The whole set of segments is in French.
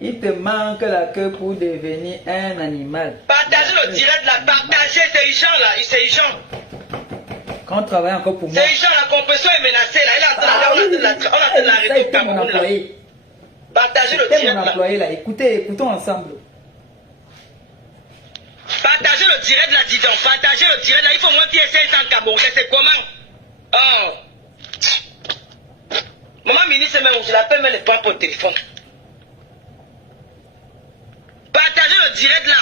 Il te manque la queue pour devenir un animal. Partagez le direct là, partagez, c'est Hicham là, c'est Hicham. Quand on travaille encore pour moi. C'est Hicham, la compression est menacée là, il est en train de l'arrêter au Cameroun là. Partagez le direct là. Mon employé là, écoutons ensemble. Partagez le direct là, dis donc, partagez le direct là, il faut monter 500 Camerounais, c'est comment? Oh. Maman ministre, même, je l'appelle, mais elle ne prend pas au téléphone. Partagez le direct là.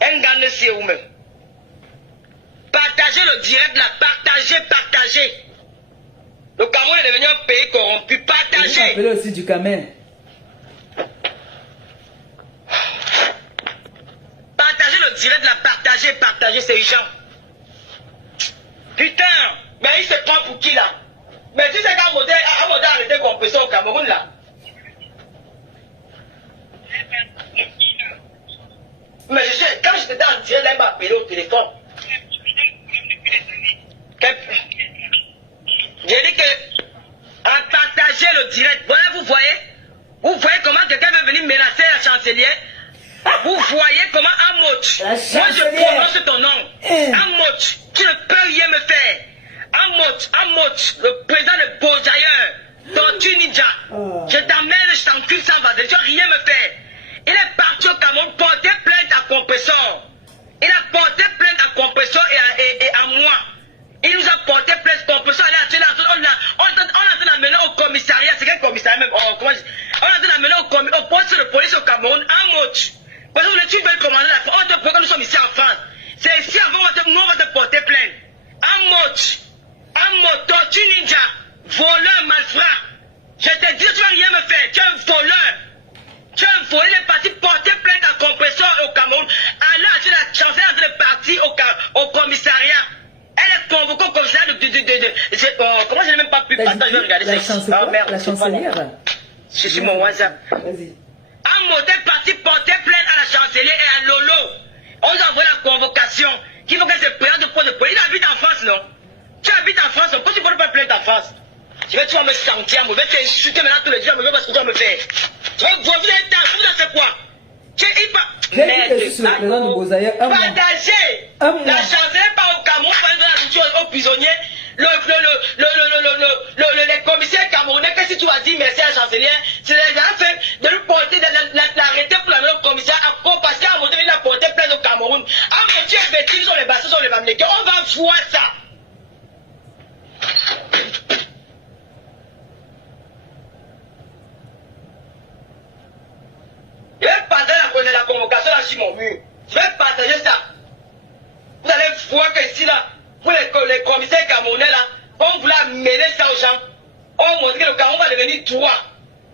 Un gars c'est où même. Partagez le direct là. Partagez. Le Cameroun est devenu un pays corrompu. Partagez. Vous appelez aussi du Cameroun. Partagez le direct là. Partagez, c'est urgent. Putain, mais il se prend pour qui là? Mais tu sais qu'un modèle a arrêté compresseur au Cameroun là. Mais quand j'étais en direct, là, il m'a appelé au téléphone. J'ai dit que en partager le direct, voilà, vous voyez comment quelqu'un veut venir menacer la chancelière. Vous voyez comment Amoch, moi je prononce ton nom. Amoch, tu ne peux rien me faire. Amoch, le président de Beaujailleur, Tortue Ninja. Je t'emmène, je t'encule sans base, tu ne peux rien me faire. Il est parti au Cameroun porter plainte à Compressor. Il a porté plainte à Compressor et à moi. Il nous a porté plainte Compressor. On est en train d'amener au commissariat. C'est quel commissariat même? On est en train d'amener au poste de police au Cameroun. Amoch. Parce que tu veux commander la France. Pourquoi nous sommes ici en France? C'est ici avant, nous on va te porter plainte. Amoch, Tortue Ninja, voleur, malfrat. Je te dis, tu vas rien me faire. Tu es un voleur. Tu es un voleur. Il est parti porter plainte à Compressor au Cameroun. Allah, tu la chancelière de partir au commissariat. Elle est convoquée au commissariat comment je n'ai même pas pu. Attends, je vais regarder ça. Ah merde, la chancelière. Je suis mon WhatsApp. Vas-y. Un modèle parti porter plainte à la chancelière et à Lolo. On nous a envoyé la convocation. Qu'il faut qu'elle se présente au poste de police. Il habite en France, non? Tu habites en France, pourquoi tu ne peux pas plainte en France? Tu vas me sentir, je vais t'insulter maintenant tous les jours, mais je vais voir ce que tu vas me faire. Tu vas vous êtes dans ce quoi? Tu es pas. Merde. Partagez. La chancelière part au Cameroun, par exemple, aux prisonniers. Les commissaires camerounais, qu'est-ce que tu vas dire merci à la chancelière? C'est les gens fait de lui porter, l'arrêter pour l'amener au commissaire à quoi parce qu'à un moment donné, il a porté plainte au Cameroun. Ah, mais tu es bêtise sur les bassins, sur les mamelékés. On va voir ça. Je vais partager la convocation là sur mon mur. Je vais partager ça. Vous allez voir que ici là, pour les commissaires camerounais là, on voulait mener ça aux gens. On montre que le Cameroun va devenir droit.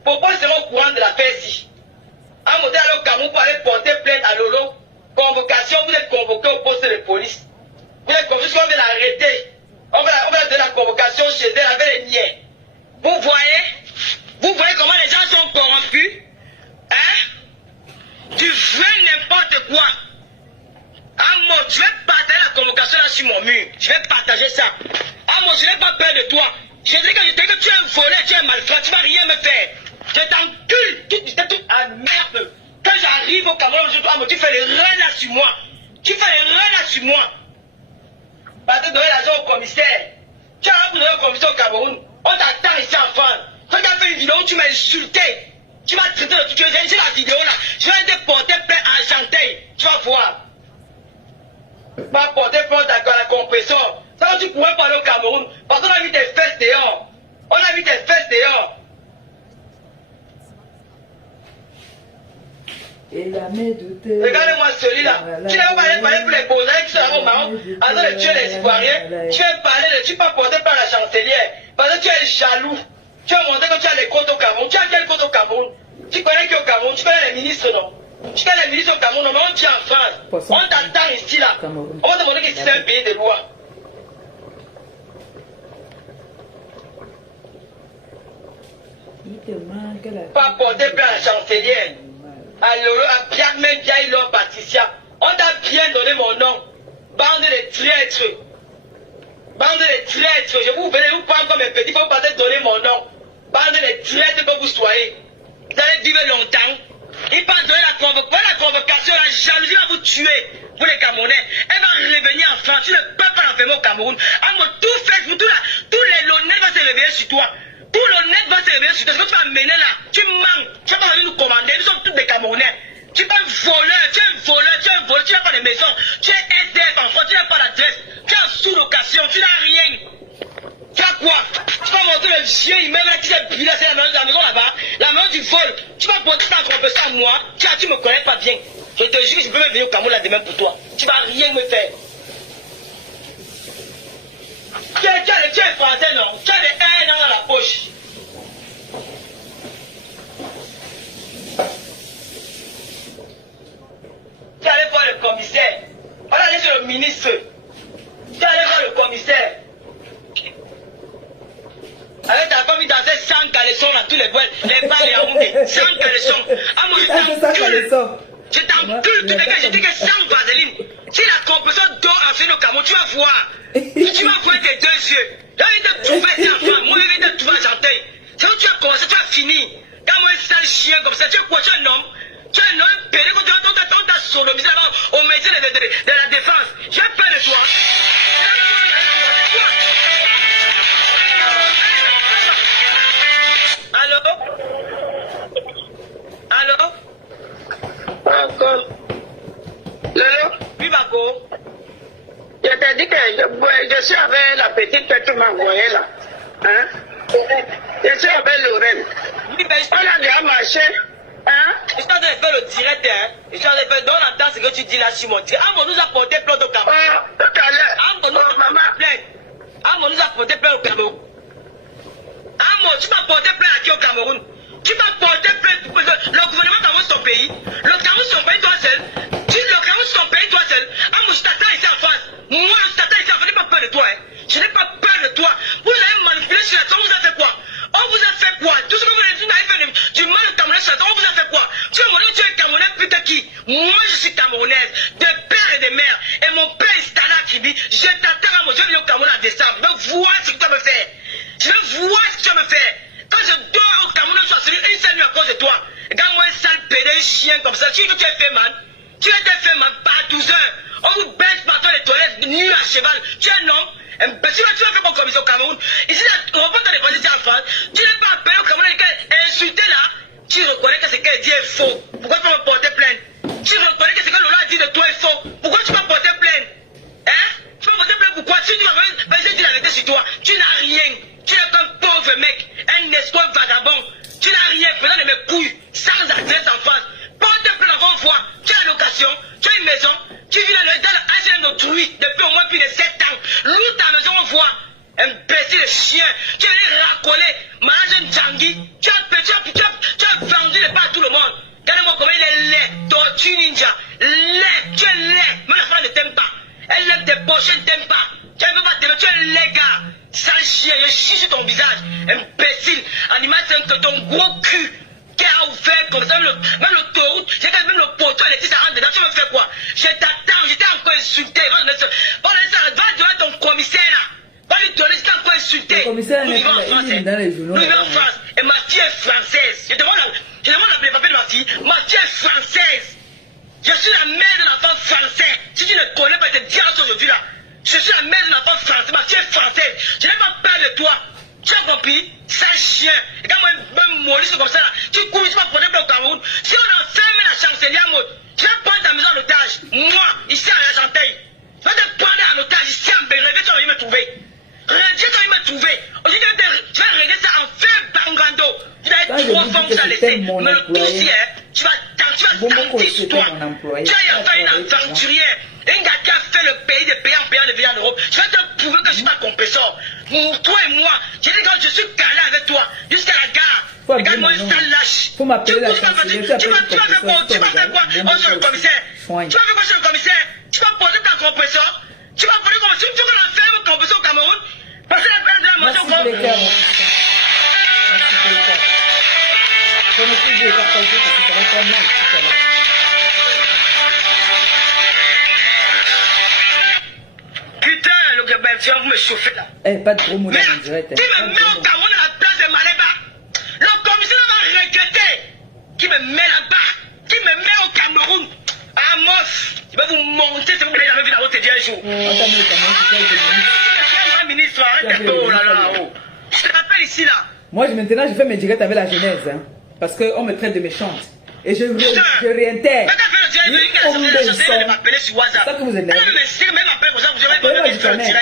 Pourquoi ils seront au courant de la paix ici? Un modèle au Cameroun pour aller porter plainte à Lolo. Convocation, vous êtes convoqué au poste de police. Vous êtes convoqué, on va l'arrêter. On va donner la convocation chez elle avec les niais. Vous voyez comment les gens sont corrompus? Hein? Tu veux n'importe quoi. Amo, je vais partager la convocation là sur mon mur. Je vais partager ça. Amo, je n'ai pas peur de toi. Je dis que tu es un voleur, tu es un malfrat, tu ne vas rien me faire. Je t'encule. Ah merde. Quand j'arrive au Cameroun, tu fais les rênes là sur moi. Tu fais les rênes là sur moi. Parce que tu donnes l'argent au commissaire. Tu as donné au commissaire au Cameroun. On t'attend ici en France. Quand tu as fait une vidéo où tu m'as insulté. Tu m'as traité de tout. Tu as la vidéo là. Je vais te porter plainte à Argenteuil. Tu vas voir. Pas porter plainte à la compresseur. Ça, tu pourrais parler au Cameroun. Parce qu'on a mis tes fesses dehors. On a mis tes fesses dehors. Regardez-moi celui-là. Tu n'as pas parlé pour les Beaujaillais qui sont là au Maroc. En train de tuer les Ivoiriens. Tu veux parler de. Tu ne peux pas porter par la chancelière. Parce que tu es jaloux. Tu as montré que tu as les comptes au Cameroun. Tu as quel compte au Cameroun? Tu connais qui au Cameroun? Tu connais les ministres, non? Tu connais les ministres au Cameroun, non? Mais on tient en France. On t'attend ici, là. On va te montrer que c'est un pays de loi. Pas porter par la chancelière. Alors, à Pierre, même bien, il leur Patricia. On t'a bien donné mon nom. Bande de traîtres. Bande de traîtres, je vous venez vous prendre comme un petit, faut pas donner mon nom. Bande de traîtres que vous soyez. Vous allez vivre longtemps. Il pense donner la convocation, la jalousie va vous tuer. Pour les Camerounais, elle va revenir en France. Tu ne peux pas l'enfermer au Cameroun. Tout Facebook, tous les l'honnête va se réveiller sur toi. Tout l'honnête va se réveiller sur toi. Ce que tu vas mener là, tu manques. Tu vas pas venir nous commander. Nous sommes tous des Camerounais. Tu es un voleur, tu es un voleur, tu es un voleur, tu n'as pas de maison. Tu es SDF en France, tu n'as pas d'adresse. Tu es en sous-location, tu n'as rien. Tu as quoi? Tu vas monter le vieux immeuble là qui s'est brûlé, c'est la maison là-bas, la maison du vol. Tu vas porter ta compensation à moi. Tu me connais pas bien. Je te jure que je peux même venir au Cameroun là demain pour toi. Tu vas rien me faire. Tu es français, non? Tu as des haines dans la poche. Tu es allé voir le commissaire. On va aller sur le ministre. Tu es allé voir le commissaire. Avec ta femme, il dansait sans caleçon dans tous les boîtes, les bars et Yaoundé. Sans caleçon. Ah, moi, je t'encule tous les gars, je dis que sans vaseline. Si la compression d'eau enseigne au Cameroun, tu vas voir. Tu vas voir tes deux yeux. Là, il t'a trouvé tes enfants. Moi, il t'a trouvé à Chanteuil. C'est où tu as commencé, tu as fini. Quand moi, un sale chien comme ça, tu es quoi? Tu es un homme. Tu es un homme pédé quand tu as sodomisé au métier de la défense. J'ai peur de toi. Allô? Encore. Lolo? Oui, Bako. Je t'ai dit que je suis avec la petite que tu m'as envoyée là. Hein? Je suis avec Lorraine. Oui, ben, on a déjà marché. Hein? Je suis en train de faire le direct, hein. Je suis en train de faire, on entend ce que tu dis là sur mon direct. Amon nous a porté plainte au Cameroun. Tout à l'heure. Amon nous a porté plainte. Amon nous a porté plainte au Cameroun. Amon, tu m'as porté plainte à qui au Cameroun? Tu m'as porté plainte. Le gouvernement Cameroun son pays. Le Cameroun son pays toi seul. Le Cameroun son pays toi seul. Amon, je t'attends ici en face. Moi, je t'attends ici en face. Je n'ai pas peur de toi, hein. Je n'ai pas peur de toi. Vous avez manipulé sur la terre, on vous a fait quoi? On vous a fait quoi? Tout ce que vous avez dit, vous avez fait du mal au Camerounais sur la terre, on vous a fait quoi? Tu es Camerounais putain qui? Moi, je suis Camerounaise, de père et de mère. Et mon père est Stana Kibi. Je t'attends à moi, je vais venir au Cameroun en décembre. Je vais voir ce que tu vas me faire. Je vais voir ce que tu vas me faire. Quand je dors au Cameroun, je suis assuré une seule nuit à cause de toi. Regarde-moi un sale pédé, un chien comme ça. Tu sais que tu es fait man. Tu es fait man par 12 heures. On vous baisse partout les toilettes, nu à cheval. Tu es un homme. Tu vas faire comme commission au Cameroun. Ici, on reprend ta dépense ici en France. Tu n'es pas appelé au Cameroun et insulté là. Tu reconnais que ce qu'elle dit est faux. Pourquoi tu vas me porter plainte? Tu reconnais que ce que Lola a dit de toi est faux. Pourquoi tu vas porter plainte? Hein? Tu vas porter plainte pourquoi? Si tu vas dire la vérité sur toi, tu n'as rien. Tu n'es qu'un pauvre mec, un escroc vagabond. Tu n'as rien, faisant de mes couilles, sans adresse en France. Porte plainte avant fois. Tu as une location, tu as une maison, tu vis dans l'agent d'autrui depuis au moins plus de 7 ans. Loue ta maison, on voit. Imbécile chien, tu es venu racoler, Mahajan Djangui, tu as vendu les pas à tout le monde. Regardez-moi comment il est laid, tortue ninja, laid, tu es laid, même la femme ne t'aime pas. Elle aime tes poches, elle ne t'aime pas. Tu ne peux pas t'aimer, tu es laid gars. Sale chien, je chie sur ton visage, imbécile, animal c'est que ton gros cul. Qui a ouvert comme ça, même l'autoroute, même le poteau électrique, ça rentre dedans, tu me fais quoi? Je t'attends, j'étais encore insulté. Va donner ton commissaire là. Va lui donner, j'étais encore insulté. Le commissaire nous vivons en France. Nous vivons en France. Et ma fille est française. Je demande les papiers de ma fille. Ma fille est française. Je suis la mère d'un enfant français. Si tu ne connais pas, je te dirai aujourd'hui là. Je suis la mère d'un enfant français. Ma fille est française. Je n'ai pas peur de toi. Tu as compris? Sale chien. Et quand moi, même Maurice comme ça là, tu cours, tu vas prendre au Cameroun. Si on enferme la chancelière en mode, tu vas prendre ta maison en otage. Moi, ici à la Chanteuil. Tu vas te prendre en otage ici en Bérévé, tu vas venir me trouver. Dieu tu vas venir me trouver. Aujourd'hui, tu vas régler ça en fait Bangando. Tu vas être trop fort, tu vas laisser. Mais le tout aussi, tu vas tenter sur toi. Tu as fait une aventurière. Un gars qui a fait le pays des pays en payant de vie en Europe. Je vais te prouver que je ne suis pas compresseur. Toi et moi, j'ai dit que je suis calé avec toi jusqu'à la gare. Regarde-moi un sale lâche. Faut m'appeler la chancelière. Tu vas faire quoi? Tu vas faire quoi? Oh, sur le commissaire. Tu vas faire quoi sur le commissaire? Tu vas poser ta compresseur. Tu vas poser comme si tu veux qu'on enferme le compresseur au Cameroun. Parce que la peine de la manger au Cameroun. Putain, le direct, vous me chauffez là. Eh, pas de gros mots Mais en direct. qui me met au Cameroun à la place de Maléba? Le commissaire va regretter. Qui me met là-bas? Qui me met au Cameroun? Amos, il va vous monter si vous n'avez jamais vu la route dire un jour. Ministre, arrête de oh là là, oh. Je te rappelle ici là. Moi, maintenant, je fais mes directs avec la Genèse. Hein, parce qu'on me traite de méchante. Et je réintègre. C'est ça que vous êtes là. Appelez-moi du Cameroun.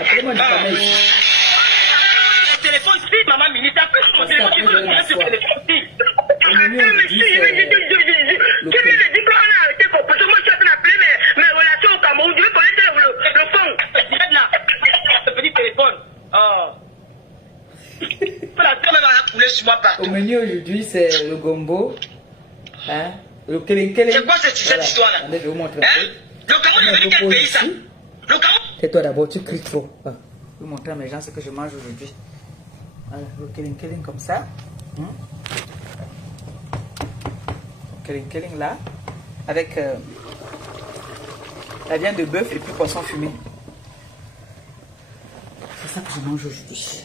Appelez-moi du Cameroun. Téléphone si, maman ministre. Appelle mon téléphone si, sur téléphone si. Mes relations au Cameroun, je vais connaître le fond. Direct là. Le petit téléphone. Oh. La terre même va couler sur moi partout. Au menu aujourd'hui, c'est le gombo. Hein? Le keling-keling. C'est quoi cette histoire-là? Attendez, je vais vous montrer. Hein? Le Cameroun est devenu quel pays ça? Le Cameroun? Tais-toi d'abord, tu cries trop. Ah. Je vais vous montrer à mes gens ce que je mange aujourd'hui. Voilà, le keling-keling comme ça. Le keling-keling là. Avec la viande de bœuf et puis poisson fumé. C'est ça que je mange aujourd'hui.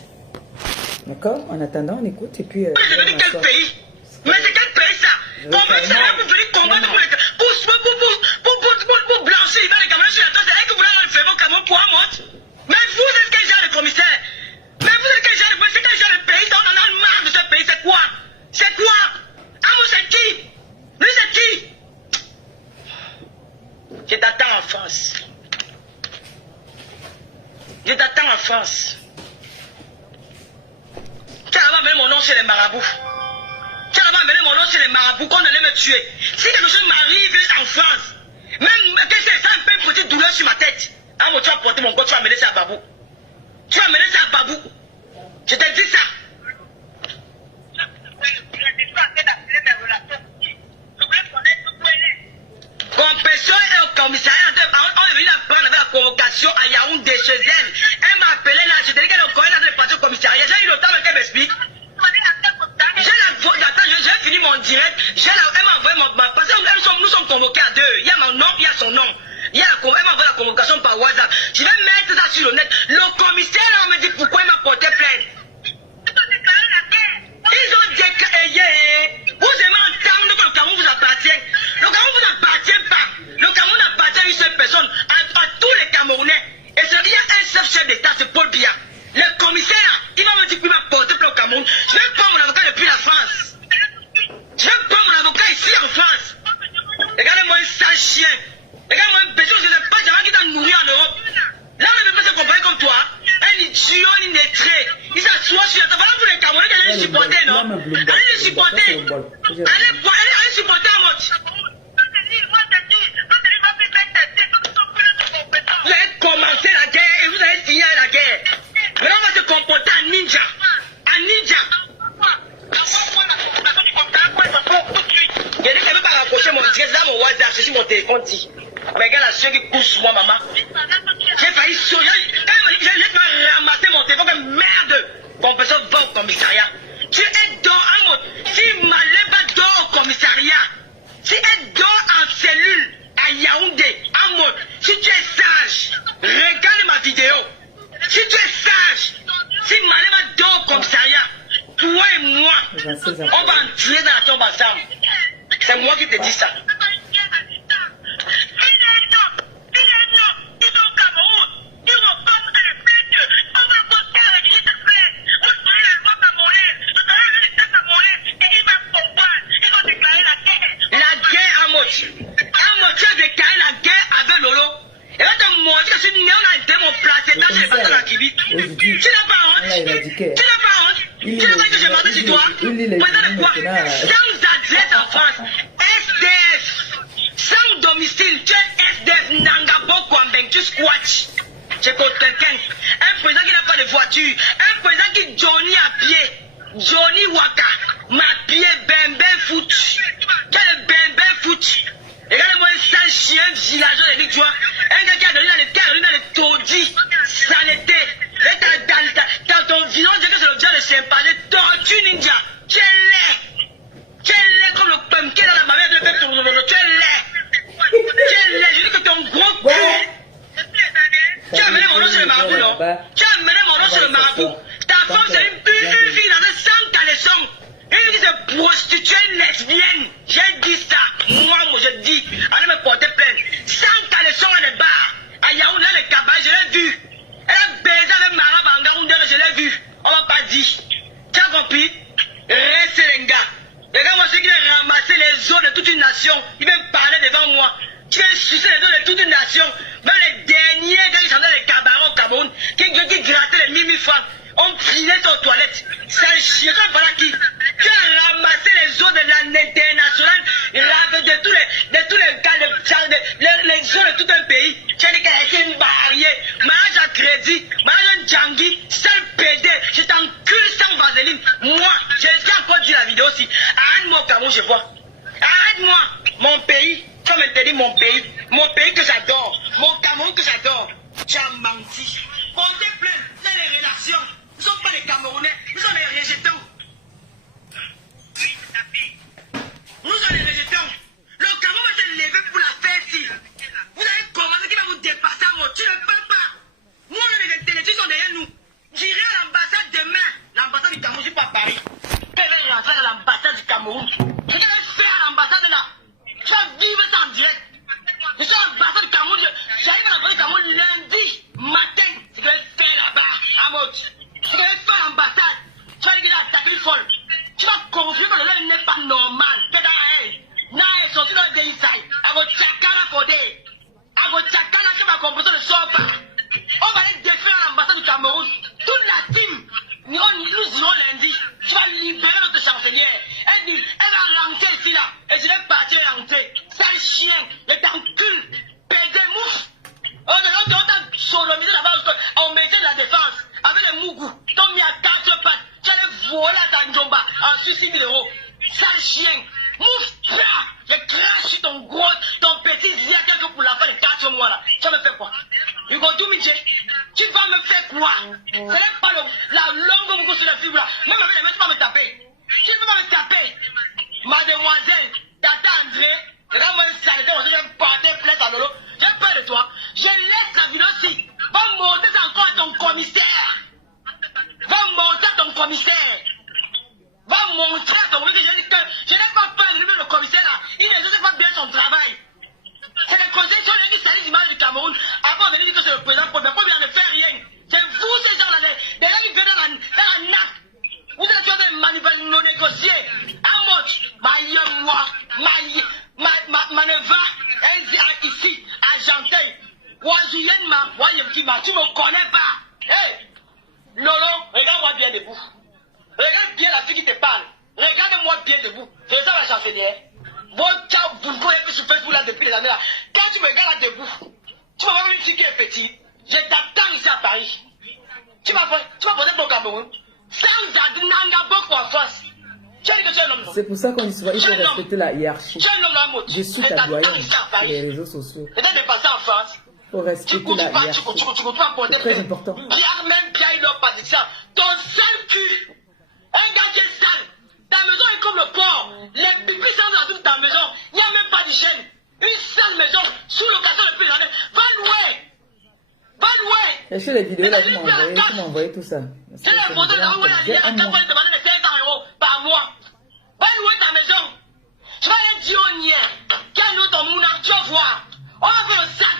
D'accord? En attendant, on écoute et puis... C'est devenu quel pays? Mais c'est quel pays ça? Comment ça va vous venir combattre pour blanchir les Camerounais sur la terre? C'est que vous voulez faire au Cameroun pour un mot? Mais vous êtes quel genre de commissaire? Mais vous êtes quel genre de pays? C'est quel genre de pays? On en a marre de ce pays. C'est quoi? C'est quoi? Amos, c'est qui? Lui, c'est qui? Je t'attends en France. Je t'attends en France. Tu as amené mon nom chez les marabouts. Tu as amené mon nom chez les marabouts qu'on allait me tuer. Si quelque chose m'arrive en France, même que c'est ça un peu une petite douleur sur ma tête. Ah, moi, tu as porté mon corps, tu as amené ça à Babou. Tu as amené ça à Babou. Je t'ai dit ça. Compétition et au commissariat, on est venu prendre la convocation à Yaoundé chez elle. Elle m'a appelé là, je t'ai dit qu'elle est au parti au commissariat. J'ai eu le temps qu'elle m'explique. J'ai fini mon direct. Elle m'a envoyé mon. Parce que nous sommes convoqués à deux. Il y a mon nom, il y a son nom. Elle m'a envoyé la convocation par WhatsApp. Je vais mettre ça sur le net. Le commissaire, on me dit pourquoi il m'a porté plainte. Ils ont déclaré. Vous aimez entendre que le Cameroun vous appartient. Le Cameroun vous appartient pas. Le Cameroun appartient à une seule personne, à tous les Camerounais. Et il y a un seul chef d'État, c'est Paul Biya. Le commissaire, il va me dire qu'il va porter plainte au Cameroun. Je vais prendre mon avocat depuis la France. Je vais prendre mon avocat ici en France. Regardez-moi un sale chien. Regardez-moi un bêtise, je ne sais pas jamais qui t'a nourri en Europe. Là, on ne peut pas se comparer comme toi. Un idiot, un inlettré. Il s'assoit sur la table. Voilà, vous les Camerounais qui allez les supporter, non? Allez les supporter. Allez supporter à mode. Vous avez commencé la guerre et vous avez signé la guerre. Maintenant, on va se comporter en ninja. En ninja. Il y a des qui ne peuvent pas rapprocher mon direct. Là, mon WhatsApp, c'est sur mon téléphone. Mais regarde la soeur qui couche sur moi, maman. J'ai failli sauter. J'ai failli ramasser mon téléphone. Merde. Compétition va au commissariat. Tu es dehors. Si Maléba dort au commissariat, si elle dort en cellule à Yaoundé, en mode, si tu es sage, regarde ma vidéo. Si tu es sage, si Maléba dort au commissariat, toi et moi, on va entrer dans la tombe ensemble. C'est moi qui te dis ça. Tu n'as pas honte? Tu n'as pas honte? Tu n'as pas que j'ai menti sur toi? Pendant quoi? Sans adresse en France, SDF, sans domicile, tu es SDF, Nangabo Kwambeng, tu squattes. C'est contre quelqu'un. Un président qui n'a pas de voiture, un président qui Johnny à pied, Johnny Waka, ma pied, bembe foot. Quel bembe foot? Regardez-moi un sale chien villageois, tu vois, un gars qui a donné dans les terres, dans les taudis, saleté. Dans ton village, c'est le genre de chimpanzé, tortue ninja. Tu es laid. Tu es laid comme le pumpkin dans la mamelle de faire ton nom. Tu es laid. Tu es laid. Je dis que ton gros cul. Tu as amené mon nom sur le marabout. femme, c'est une fille dans un sans caleçon. Une fille c'est prostituée lesbienne. J'ai dit ça. Moi, je dis. Allez me porter plainte. Sans caleçon à les bars. À Yaoundé, les cabas, je l'ai vu. Elle a baisé avec Mara Bangaoundé, je l'ai vu. On m'a pas dit. Tu as compris? Restez les gars. Les gars, moi, ceux qui ont ramassé les os de toute une nation, ils viennent parler devant moi. Tu viens sucer les os de toute une nation. Même les derniers gars qui chantaient les cabarets au Cameroun, qui grattaient les 1000 francs, on filait sur aux toilettes. C'est un chien, voilà qui. Tu as ramassé les os de l'international, de tous les gars, les os de tout un pays. Tu as dit qu'elle était une barrière. Mariage à crédit, mariage à Djangui, seul PD. Je t'encule sans vaseline. Moi, j'ai encore dit la vidéo aussi. Arrête-moi au Cameroun, je vois. Arrête-moi. Mon pays, comme elle te dit, mon pays que j'adore. Mon Cameroun que j'adore. Tu as menti. Portez plainte, c'est les relations. Nous ne sommes pas les Camerounais, nous sommes les rejetons. Nous sommes les rejetons. Le Cameroun va se lever pour la faire ici. Vous avez commencé qui va vous dépasser à moi. Tu ne peux pas. Nous, on a les intellectuels sont derrière nous. J'irai à l'ambassade demain. L'ambassade du Cameroun, je ne suis pas à Paris. Quelle est l'entrée à l'ambassade du Cameroun? Je vais faire à l'ambassade là. Tu vas vivre ça en direct. Je suis à l'ambassade du Cameroun. J'arrive à l'ambassade du Cameroun lundi matin. Je vais faire là-bas à Mot. Je vais faire à l'ambassade. Tu vas dire attaquer une folle. Tu vas confier que le lait n'est pas normal. Que dans elle. N'a elle sorti dans le déissaï. À votre chakala fodé. À votre chakala que ma composition ne sort pas. On va aller défaire à l'ambassade du Cameroun. Toute la team. Nous irons lundi. Tu vas libérer notre chancelière. Elle va rentrer ici là. Et je vais partir rentrer. Sale chien. Le t'encule. Pédé mouf. On t'a sodomisé là-bas. On mettait de la défense. Avec les mougous. T'as mis à 4 pattes. Tu allais voler à ta njomba. Ensuite 6 000 €. Sale chien. Mouf. Je crache sur ton gros, ton petit zia quelque pour la fin de 4 mois là. Tu vas me faire quoi? Hugo Doumidje, tu vas me faire quoi? Ce n'est pas la longue beaucoup sur la fibre là. Même avec les mains, tu vas me taper. Tu ne peux pas me taper. Mademoiselle, Tata André, regarde-moi une saleté, on va porter plainte à Lolo. J'ai peur de toi. Je laisse la vidéo aussi. Va monter ça encore à ton commissaire. Va monter à ton commissaire. Va montrer à ton commissaire. Je n'ai pas peur de lui, le commissaire là. Il ne sait pas bien son travail. C'est le conseil qui salissent l'image du Cameroun. Avant de dire que c'est le président Paul, mais Paul ne fait rien. C'est vous ces gens-là, des gens qui viennent dans la nappe. Vous êtes en train de manipuler, non négocier. Moi, ma neva, elle est ici, Argentin. Tu ne me connais pas. Hé, Lolo, regarde-moi bien debout. Regarde bien la fille qui te parle. Regarde-moi bien debout. Je sais la chancelière. Votre boulgo est sur Facebook là depuis les années là. Quand tu me regardes là debout, tu vas voir une fille qui est petite. Je t'attends ici à Paris. Tu vas porter ton Cameroun. Sans Adinanga beaucoup en face. C'est pour ça qu'on dit souvent, il faut respecter la hiérarchie. Je suis ta doyenne sur les réseaux sociaux. Il faut respecter la hiérarchie. C'est très important. Ton sale cul. Un gars qui est sale. Ta maison est comme le port. Les pipis sont dans toute ta maison. Il n'y a même pas d'hygiène. Une sale maison sous location depuis l'année. Va louer. Va louer. Est-ce que les vidéos là, vous m'envoyez tout ça? C'est la photo là où il y a un temps pour demander les 500 € par mois. Va louer ta maison. Je vais aller dire au niais. Quel autre ton mouna, tu vas voir. On va faire le sagat.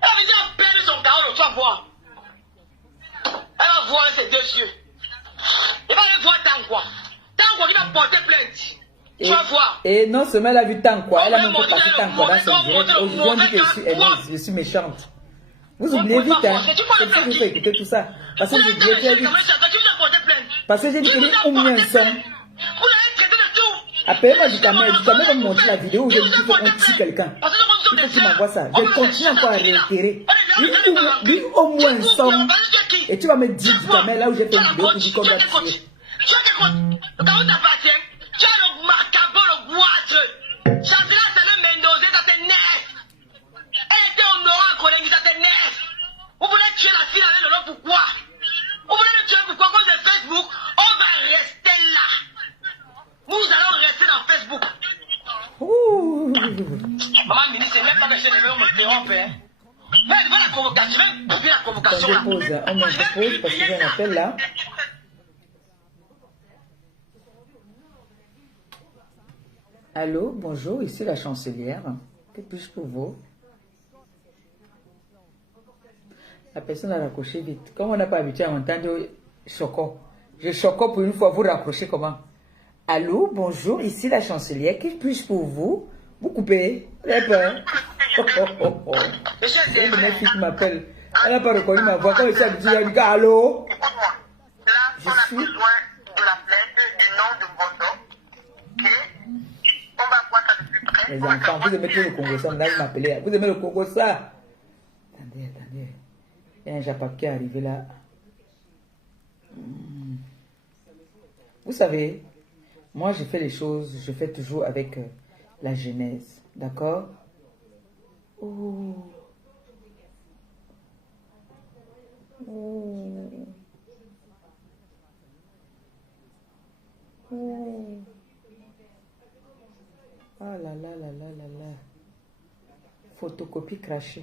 Elle va venir perdre son carreau, tu vas voir. Elle va voir ses deux yeux. Elle va aller voir Tankwa. Tankwa qui va porter plainte. Tu vas voir. Et non seulement elle a vu Tankwa, elle a même fait passer Tankwa dans son direct. Aujourd'hui, on dit que je suis haineuse, je suis méchante. Vous oubliez vite, hein. C'est pour ça que vous faites écouter tout ça. Parce que vous oubliez très vite. Parce que j'ai dit que au moins un son. Appelez-moi du caméra va me montrer la vidéo où j'ai dit qu'il faut qu'on tue quelqu'un. Il faut que tu m'envoies ça. Je continue encore à réitérer. Lui, au moins un son. Et tu vas me dire du caméra là où j'ai fait une vidéo pour dire qu'on va tuer. Vous voulez tuer la fille avec le lot, pourquoi? Vous voulez le tuer pourquoi? Cause de Facebook, on va rester là. Nous allons rester dans Facebook. Maman ministre, c'est même pas que je ne me trompe. Mais devant la convocation, je vais couper la convocation là. On me propose parce que j'ai un appel là. Allô, bonjour, ici la chancelière. Que puis-je pour vous? La personne a raccroché vite. Comme on n'a pas habitué à m'entendre choco. Je choco pour une fois, vous raccrochez comment? Allô, bonjour, ici la chancelière. Que puis-je pour vous? Vous coupez? Vous avez peur? C'est une de mes filles qui m'appelle. Elle n'a pas reconnu ma voix. Quand elle s'est habituée, elle dit allô? Je suis. De la plainte du nom de Bondo. On va voir ça de plus près. Les enfants, vous aimez tout le Congo, ça, vous m'appelez. Vous aimez le Congo, ça? Attendez. Il y a un Japap qui est arrivé là. Vous savez, moi je fais les choses, je fais toujours avec la genèse. D'accord? Oh. Ah là là là là là là. Photocopie crachée.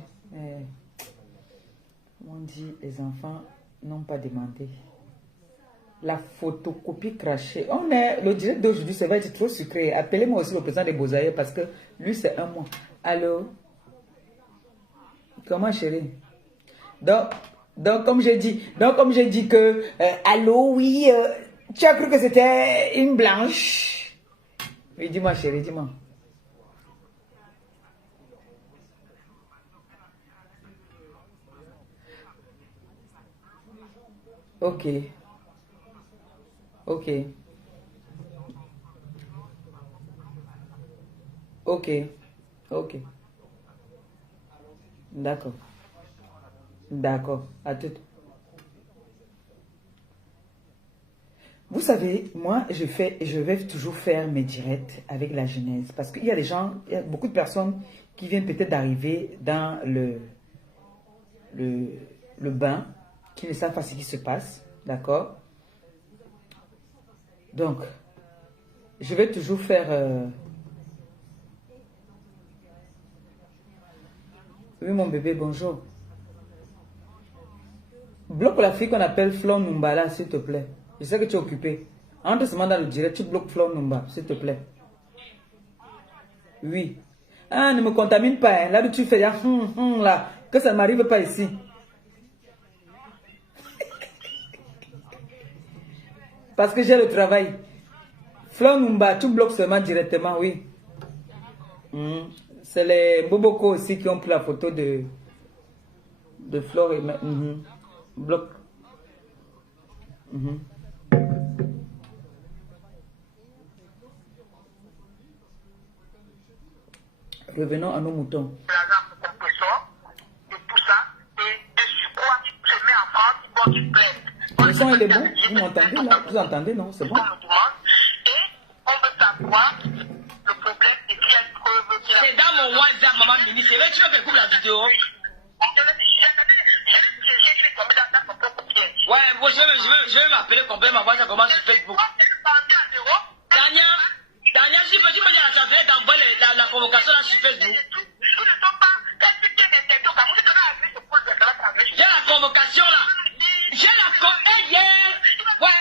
On dit les enfants n'ont pas demandé. La photocopie crachée. Le direct d'aujourd'hui, ça va être trop sucré. Appelez-moi aussi le président des Beaux-Arts parce que lui, c'est un mois. Allô? Comment, chérie? Donc comme j'ai dit que, allô, oui, tu as cru que c'était une blanche? Oui, dis-moi, chérie, dis-moi. Ok. D'accord. À tout. Vous savez, moi, je vais toujours faire mes directs avec la genèse. Parce qu'il y a des gens, il y a beaucoup de personnes qui viennent peut-être d'arriver dans le bain, qui ne savent pas ce qui se passe. D'accord? Donc, je vais toujours faire... Oui, mon bébé, bonjour. Bloque la fille qu'on appelle Flon Numbala, s'il te plaît. Je sais que tu es occupé. Entre seulement dans le direct, tu bloques Flon Numba, s'il te plaît. Oui. Ah, ne me contamine pas. Hein. Là où tu fais, là, que ça ne m'arrive pas ici. Parce que j'ai le travail. Flon Numba, tu bloques seulement directement, oui. C'est les Boboko aussi qui ont pris la photo de Flore et... Bloc. Revenons à nos moutons. Le son il est bon? Vous m'entendez là? Vous entendez, non? C'est bon? C'est dans mon WhatsApp, maman Mimi. C'est vrai, tu veux qu'elle coupe la vidéo? Ouais, moi je vais m'appeler complètement, voir ça comment sur Facebook. Tania, si tu peux dire à la chancelière d'envoyer la convocation là sur Facebook. J'ai la convocation là. J'ai la convocation hier. Ouais.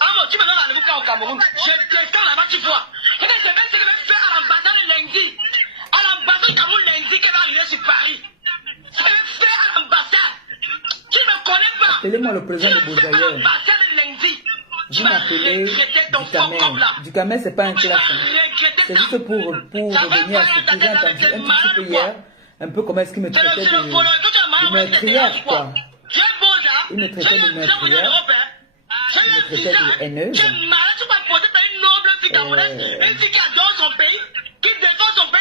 Ah, tu me donnes rendez-vous quand au Cameroun. Je descends là-bas, tu vois. Et bien, je vais faire à l'ambassade lundi. À l'ambassade du Cameroun lundi qui va arriver sur Paris. Je vais faire à l'ambassade. Tu ne me connais pas. Appelez-moi le président de Beaux-Arts. Vous m'appelez Ducamel, c'est pas un classe. C'est juste pour revenir à ce que j'ai entendu un petit peu hier. Un peu comment est-ce qu'il me traitait de meurtrière, quoi. Il me traitait de meurtrière. Il me traitait de haineuse.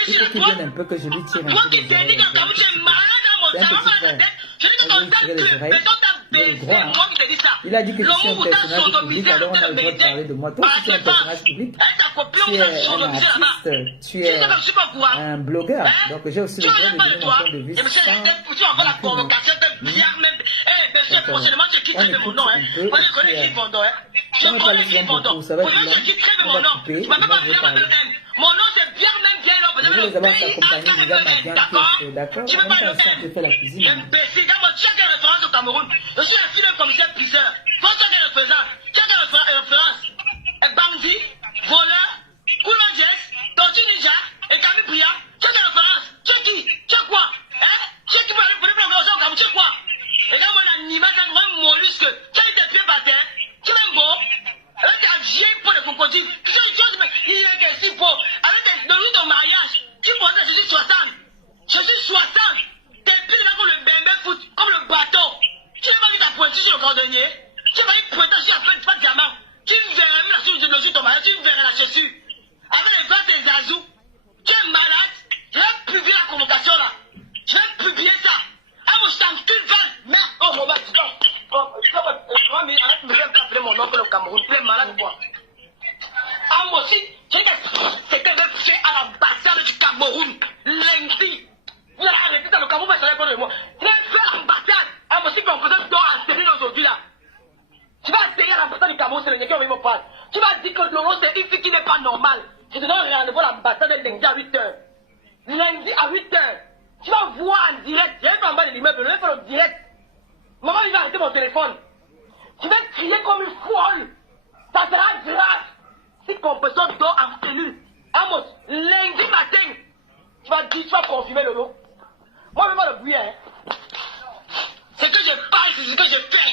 Il faut qu'il vienne un peu que je lui tire un peu les oreilles. C'est un petit frère. Il lui tirait les oreilles. Il est droit, hein. Il a dit que je suis un personnage public, alors on a le droit de parler de moi. Toi aussi tu es un personnage public. Tu es un artiste, tu es un blogueur. Donc j'ai aussi le droit de donner mon point de vue sans... On écoute un peu, on ne parle souvent beaucoup, ça va être long, on va couper, et moi je vais parler. Je vais les avoir accompagnés déjà ma bien pièce, d'accord? En même temps, on peut faire la cuisine. Au Cameroun, je suis la fille d'un commissaire piseur. Faut que tu référence. Bambi, voleur, Koulangès, tortue c'est le Nigeria qui me parle. Tu vas dire que Lolo, c'est une fille qui n'est pas normale. Je te donne rendez-vous à l'ambassade de lundi à 8h. Lundi à 8h. Tu vas voir en direct. J'ai un en bas de l'immeuble, je vais faire le direct. Maman, il va arrêter mon téléphone. Tu vas crier comme une folle. Ça sera grave. Si ton personne dort en cellule. Amos, lundi matin, tu vas dire, tu vas confirmer le lot. Moi, même pas le bruit, hein. Ce que je parle, c'est ce que je fais.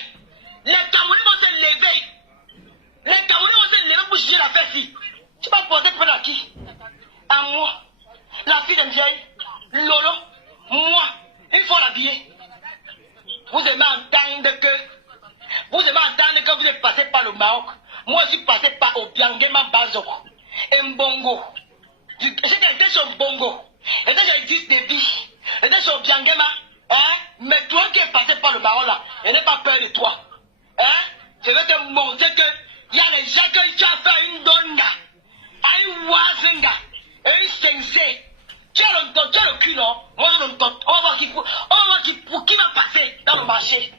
Les Camerounais vont se lever. Les Camerounais vont se lever pour juger l'affaire ici. Tu vas porter près à qui? À moi. La fille de Ndiaye. Lolo. Moi. Il faut l'habiller. Vous aimez entendre que vous êtes passé par le Maroc. Moi, je suis passé par Obiangema Bazok. Et Mbongo. J'étais sur Mbongo. Et là, j'ai dit des vies. J'étais sur Obiangema. Hein? Mais toi qui es passé par le Maroc là, je n'ai pas peur de toi. Hein? Je vais te montrer que il y a les gens qui ont fait une donga, une wazenga, une sensei. Tu as le cul, non? Moi, je le tente. On va voir qui va passer dans le marché.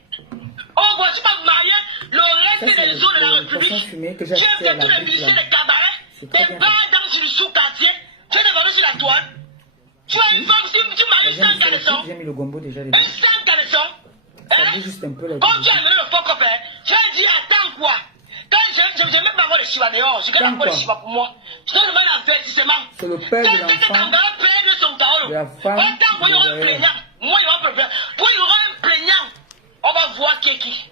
On voit, tu vas marier le reste des zones de la République. Tu as fait tous les musiciens de cabaret, des bars dans le sous-quartier. Tu as des valeurs sur la toile. Tu as une femme, tu maries sans caleçon. J'ai mis le gombo déjà. Un sans caleçon. Ça bouge juste un peu là. Quand tu as amené le faux copain, tu as dit attends quoi? Quand je vais même pas voir le chiva dehors, je garde pas le chiva pour moi. Je donne mal l'avertissement. C'est le père de l'enfant. De la femme. Moi, il y aura un plaignant. Moi, il y aura un plaignant. Moi, il y aura un plaignant. On va voir qui est qui.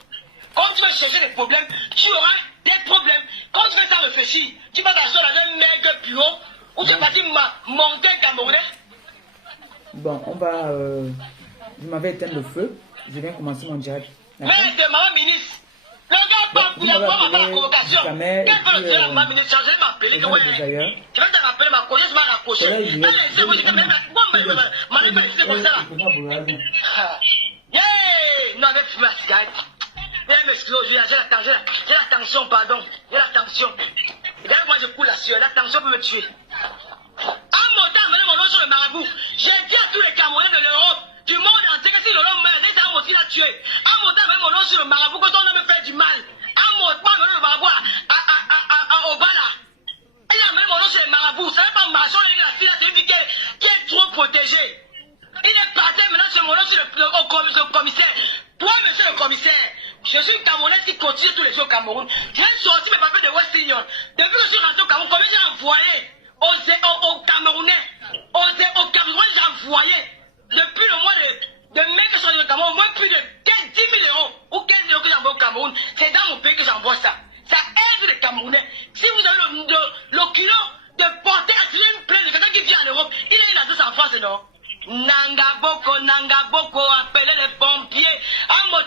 Quand tu vas chercher des problèmes, tu auras des problèmes. Quand tu fais ça réfléchir, tu vas t'asseoir dans un maigre bureau où tu vas partir monter un Camerounais. Bon, on va. Vous m'avez éteint le feu. Je viens commencer mon direct. Mais de maman ministre. Le gars pas pour avoir la convocation. Quel peut le dire à maman ministre? Je vais m'appeler. Tu vas te rappeler ma cause, je m'en raccroché. Non, avec fumée à cigarette. J'ai la tension, pardon. J'ai la tension. Regarde, moi je coule la sueur. La tension peut me tuer. En montant, amener mon nom sur le marabout. J'ai dit à tous les Camerounais de l'Europe, du monde entier, que si l'Europe meurt, c'est un mot qui l'a tué. En montant, amener mon nom sur le marabout, quand on me fait du mal. En montant, amener le marabout à Obala. Il a amené mon nom sur le marabout. Ça n'est pas marchand, la fille, c'est lui qui est trop protégée. Il est parti maintenant sur mon nom sur le commissaire. Toi, monsieur le commissaire, je suis une Camerounaise qui continue tous les jours au Cameroun. Je viens de sortir mes papiers de West Union. Depuis que je suis rentré au Cameroun, combien j'ai envoyé aux Camerounais, aux Camerounais, j'ai envoyé depuis le mois de mai que je suis rentré au Cameroun, au moins plus de 10 000 euros ou 15 000 euros que j'envoie au Cameroun. C'est dans mon pays que j'envoie ça. Ça aide les Camerounais. Si vous avez le kilo de porter à une plainte de quelqu'un qui vit en Europe, il a une adresse en France, non? Nangaboko, appelez les pompiers.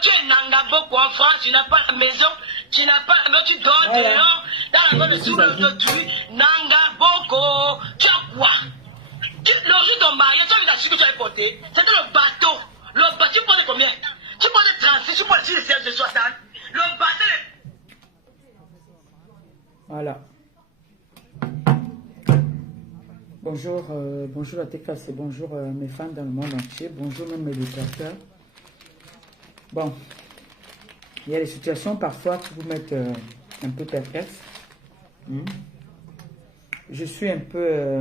Tu es Nangaboko en France, tu n'as pas la maison, tu dors dehors, dans la zone de sous le truc. Nangaboko, tu as quoi? Le jour de ton mariage, tu as vu la suite que tu avais porté. C'était le bateau. Le bateau, tu portais combien? Tu portais 36, tu portais 6 de 60. Le bateau, Voilà. Bonjour, bonjour la Texas et bonjour mes fans dans le monde entier. Bonjour même mes détracteurs. Bon, il y a des situations parfois qui vous mettent un peu perplexe. Je suis un peu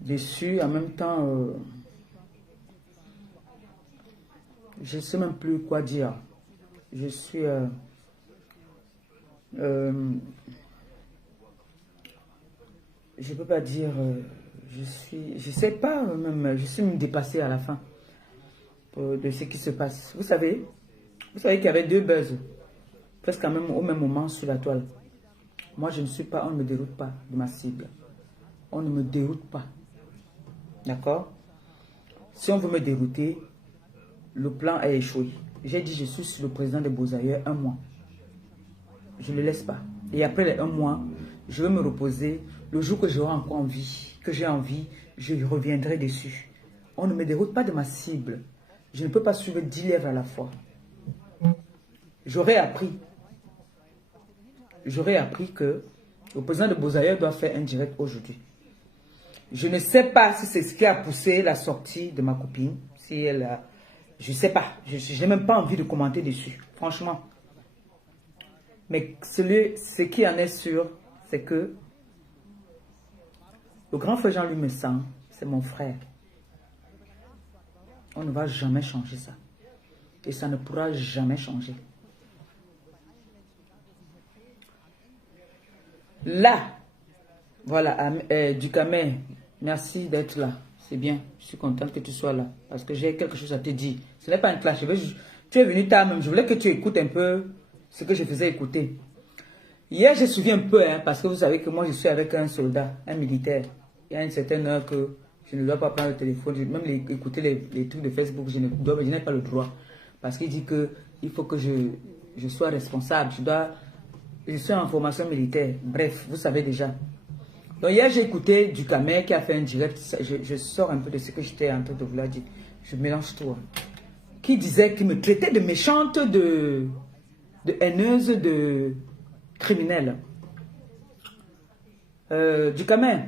déçu. En même temps, je ne sais même plus quoi dire. Je suis... je peux pas dire, je sais pas même, je suis même dépassé à la fin de ce qui se passe. Vous savez qu'il y avait deux buzz, presque au même moment sur la toile. Moi, je ne suis pas, on ne me déroute pas de ma cible. On ne me déroute pas. D'accord? Si on veut me dérouter, le plan a échoué. J'ai dit, je suis sur le président de Bozaïeux 1 mois. Je ne le laisse pas. Et après les 1 mois, je vais me reposer. Le jour que j'aurai encore envie, je reviendrai dessus. On ne me déroute pas de ma cible. Je ne peux pas suivre 10 lèvres à la fois. J'aurais appris que le président de Bozaïeux doit faire un direct aujourd'hui. Je ne sais pas si c'est ce qui a poussé la sortie de ma copine. Si elle a... Je ne sais pas. Je n'ai même pas envie de commenter dessus. Franchement. Mais ce qui en est sûr, c'est que le grand frère Jean-Louis Messan, c'est mon frère. On ne va jamais changer ça. Et ça ne pourra jamais changer. Là, voilà, Ducamé, merci d'être là. C'est bien, je suis contente que tu sois là. Parce que j'ai quelque chose à te dire. Ce n'est pas un clash. Tu es venu tard même. Je voulais que tu écoutes un peu ce que je faisais écouter. Hier, je me souviens un peu, hein, parce que vous savez que moi, je suis avec un soldat, un militaire. Il y a une certaine heure que je ne dois pas prendre le téléphone, même écouter les trucs de Facebook, je n'ai pas le droit. Parce qu'il dit qu'il faut que je sois responsable. Je suis en formation militaire. Bref, vous savez déjà. Donc hier, j'ai écouté Ducamé qui a fait un direct. Je sors un peu de ce que j'étais en train de vouloir dire. Je mélange tout. Qui disait qu'il me traitait de méchante, de haineuse, de criminelle. Ducamé,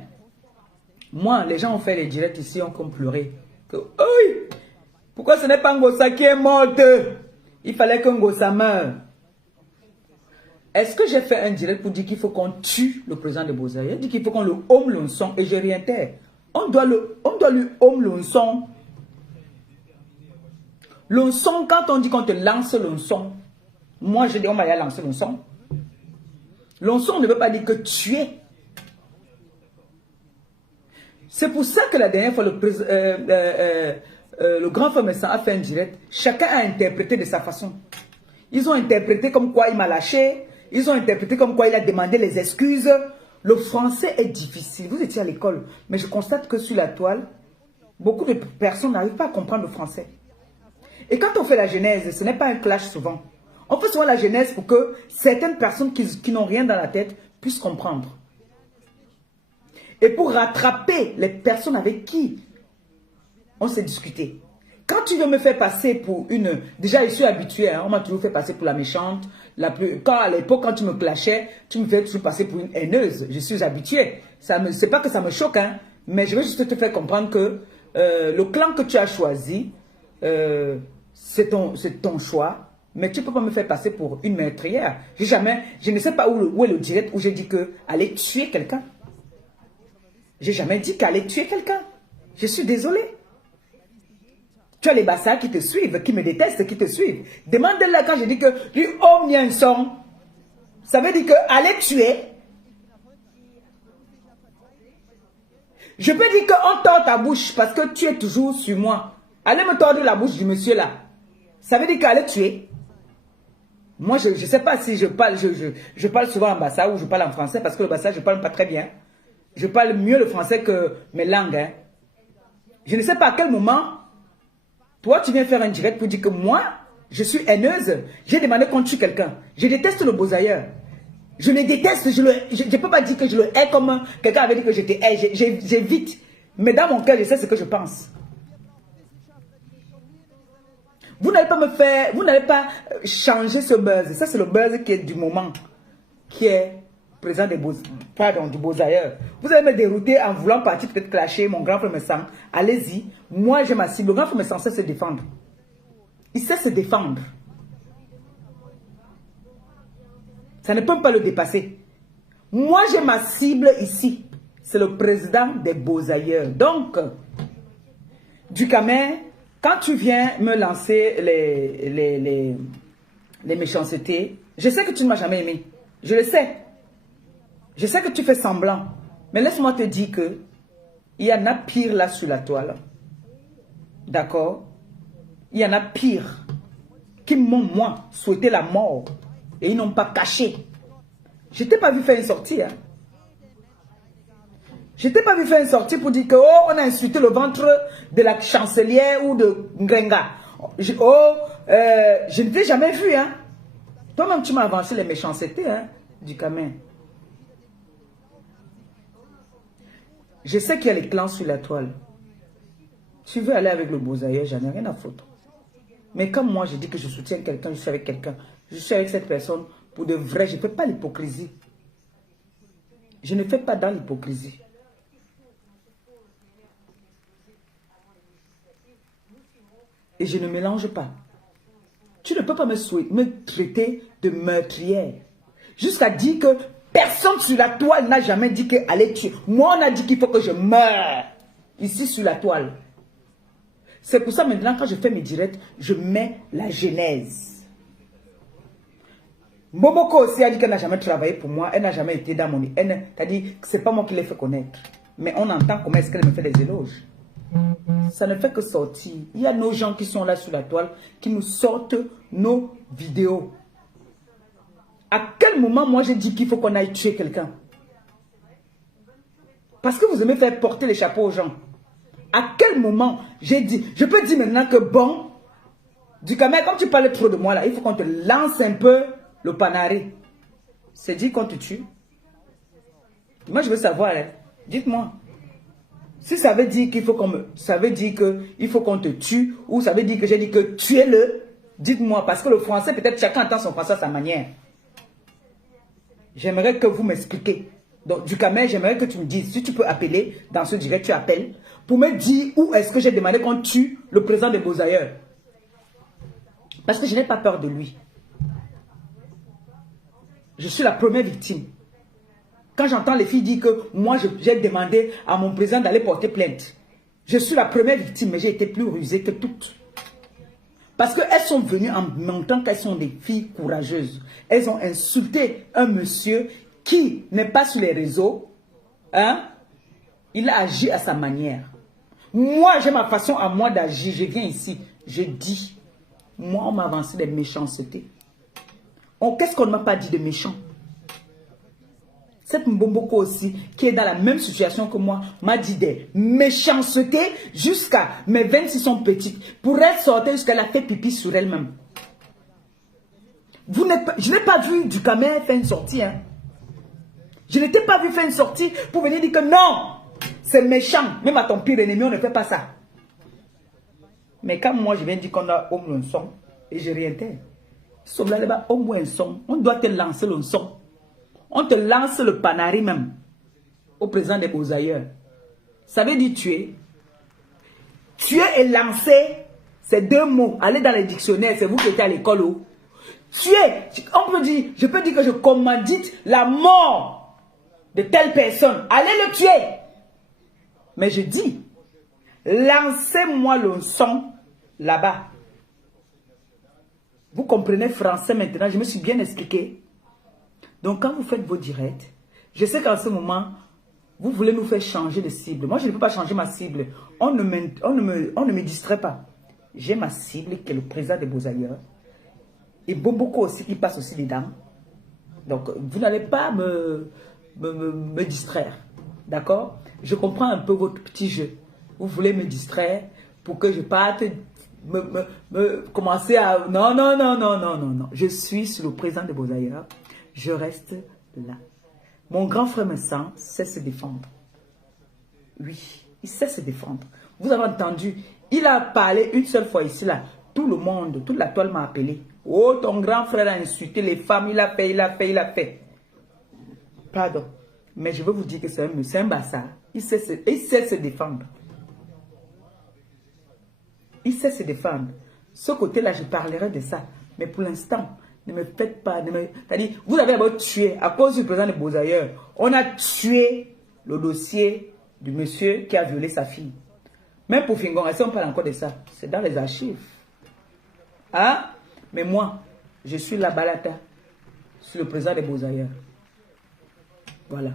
moi, les gens ont fait les directs ici, ont comme pleuré. Que, oui, pourquoi ce n'est pas Ngossa qui est morte? Il fallait que Ngossa meure. Est-ce que j'ai fait un direct pour dire qu'il faut qu'on tue le président de Bozaïe? Il dit qu'il faut qu'on le homme l'onçon et je réitère. On doit lui homme l'onçon. L'onçon, quand on dit qu'on te lance l'onçon, moi je dis on va y lancer l'onçon. L'onçon ne veut pas dire que tuer. C'est pour ça que la dernière fois, le grand frère Messan a fait un direct. Chacun a interprété de sa façon. Ils ont interprété comme quoi il m'a lâché. Ils ont interprété comme quoi il a demandé les excuses. Le français est difficile. Vous étiez à l'école. Mais je constate que sur la toile, beaucoup de personnes n'arrivent pas à comprendre le français. Et quand on fait la genèse, ce n'est pas un clash souvent. On fait souvent la genèse pour que certaines personnes qui n'ont rien dans la tête puissent comprendre. Et pour rattraper les personnes avec qui on s'est discuté. Quand tu veux me faire passer pour une... Déjà, je suis habitué, hein, on m'a toujours fait passer pour la méchante. Quand à l'époque, quand tu me clashais, tu me fais toujours passer pour une haineuse. Je suis habitué. C'est pas que ça me choque, hein, mais je veux juste te faire comprendre que le clan que tu as choisi, c'est ton choix. Mais tu ne peux pas me faire passer pour une meurtrière. Je ne sais pas où est le direct où j'ai dit que aller tuer quelqu'un. J'ai jamais dit qu'aller tuer quelqu'un. Je suis désolé. Tu as les bassards qui te suivent, qui me détestent, qui te suivent. Demande-leur quand je dis que lui homme n'y a un son. Ça veut dire que aller tuer. Je peux dire qu'on tord ta bouche parce que tu es toujours sur moi. Allez me tordre la bouche du monsieur là. Ça veut dire qu'aller tuer. Moi, je ne sais pas si je parle souvent en bassa ou je parle en français parce que le bassa, je ne parle pas très bien. Je parle mieux le français que mes langues. Hein. Je ne sais pas à quel moment, toi, tu viens faire un direct pour dire que moi, je suis haineuse. J'ai demandé qu'on tue quelqu'un. Je déteste le Bozaïeur. Je le déteste. Je ne peux pas dire que je le hais comme quelqu'un avait dit que j'étais hais. J'évite. Mais dans mon cœur, je sais ce que je pense. Vous n'allez pas me faire, vous n'allez pas changer ce buzz. Ça, c'est le buzz qui est du moment, qui est présent du Bozaïeur. Vous allez me dérouter en voulant partir peut-être clasher mon grand frère Messan. Allez-y. Moi, j'ai ma cible. Le grand frère Messan sait se défendre. Il sait se défendre. Ça ne peut pas le dépasser. Moi, j'ai ma cible ici. C'est le président des Bozaïeurs. Donc, Ducamé, quand tu viens me lancer les méchancetés, je sais que tu ne m'as jamais aimé. Je le sais. Je sais que tu fais semblant. Mais laisse-moi te dire que il y en a pire là sur la toile. D'accord? Il y en a pire qui m'ont, moi, souhaité la mort. Et ils n'ont pas caché. Je ne t'ai pas vu faire une sortie. Hein? Je ne t'ai pas vu faire une sortie pour dire que oh, on a insulté le ventre de la chancelière ou de Ngrenga. Je ne t'ai jamais vu. Hein? Toi-même, tu m'as avancé les méchancetés, hein, Ducamé. Je sais qu'il y a les clans sur la toile. Tu veux aller avec le Bozaïeur, j'en ai rien à foutre. Mais comme moi, je dis que je soutiens quelqu'un, je suis avec quelqu'un. Je suis avec cette personne pour de vrai. Je ne fais pas l'hypocrisie. Je ne fais pas dans l'hypocrisie. Et je ne mélange pas. Tu ne peux pas me traiter de meurtrière. Jusqu'à dire que personne sur la toile n'a jamais dit qu'allez tuer. Moi, on a dit qu'il faut que je meure. Ici, sur la toile. C'est pour ça, maintenant, quand je fais mes directs, je mets la genèse. Momoko aussi a dit qu'elle n'a jamais travaillé pour moi. Elle n'a jamais été dans mon... Elle a dit que ce n'est pas moi qui l'ai fait connaître. Mais on entend comment est-ce qu'elle me fait des éloges. Ça ne fait que sortir. Il y a nos gens qui sont là sur la toile, qui nous sortent nos vidéos. À quel moment, moi, j'ai dit qu'il faut qu'on aille tuer quelqu'un? Parce que vous aimez faire porter les chapeaux aux gens. À quel moment j'ai dit? Je peux dire maintenant que bon, du Cameroun, comme tu parlais trop de moi là, il faut qu'on te lance un peu le panari. C'est dit qu'on te tue. Moi, je veux savoir, hein. Dites-moi. Si ça veut dire qu'il faut qu'on me... Ça veut dire qu'il faut qu'on te tue, ou ça veut dire que j'ai dit que tuez-le, dites-moi. Parce que le français, peut-être chacun entend son français à sa manière. J'aimerais que vous m'expliquiez. Donc, du Cameroun, j'aimerais que tu me dises, si tu peux appeler dans ce direct, tu appelles, pour me dire où est-ce que j'ai demandé qu'on tue le président des Beaux-Ailleurs. Parce que je n'ai pas peur de lui. Je suis la première victime. Quand j'entends les filles dire que moi, j'ai demandé à mon président d'aller porter plainte. Je suis la première victime, mais j'ai été plus rusée que toutes. Parce qu'elles sont venues en montrant qu'elles sont des filles courageuses. Elles ont insulté un monsieur qui n'est pas sur les réseaux. Hein? Il a agi à sa manière. Moi, j'ai ma façon à moi d'agir. Je viens ici, je dis. Moi, on m'a avancé des méchancetés. Qu'est-ce qu'on ne m'a pas dit de méchant? Cette Mbomboko aussi, qui est dans la même situation que moi, m'a dit des méchancetés jusqu'à mes 26 ans petites. Pour elle sortir jusqu'à la fait pipi sur elle-même. Je n'ai pas vu du Cameroun faire une sortie. Hein. Je n'étais pas vu faire une sortie pour venir dire que non, c'est méchant. Même à ton pire ennemi, on ne fait pas ça. Mais quand moi, je viens dire qu'on a au moins un son, et je réintègre. Au moins un son, on doit te lancer le son. On te lance le panari même au président des Beaux-Ailleurs. Ça veut dire tuer. Tuer et lancer, c'est deux mots. Allez dans les dictionnaires, c'est vous qui êtes à l'école. Tuer, on peut dire, je peux dire que je commandite la mort de telle personne. Allez le tuer. Mais je dis, lancez-moi le son là-bas. Vous comprenez français maintenant, je me suis bien expliqué. Donc, quand vous faites vos directs, je sais qu'en ce moment, vous voulez nous faire changer de cible. Moi, je ne peux pas changer ma cible. On ne me distrait pas. J'ai ma cible qui est le président des Beaux-Ailleurs. Et beaucoup aussi qui passe aussi dedans. Donc, vous n'allez pas me distraire. D'accord? Je comprends un peu votre petit jeu. Vous voulez me distraire pour que je parte... commencer à... Non, non, non, non, non, non, non. Je suis sur le président des Beaux-Ailleurs. Je reste là. Mon grand frère Messan sait se défendre. Oui, il sait se défendre. Vous avez entendu, il a parlé une seule fois ici, là. Tout le monde, toute la toile m'a appelé. Oh, ton grand frère a insulté les femmes, il a fait, il a fait, il a fait. Pardon. Mais je veux vous dire que c'est un bâtard. Il sait se défendre. Il sait se défendre. Ce côté-là, je parlerai de ça. Mais pour l'instant, ne me faites pas. C'est-à-dire, vous avez d'abord tué, à cause du président des Beaux-Ailleurs, on a tué le dossier du monsieur qui a violé sa fille. Même pour Fingon, est-ce qu'on parle encore de ça? C'est dans les archives. Hein? Mais moi, je suis la balata sur le président des Beaux-Ailleurs. Voilà.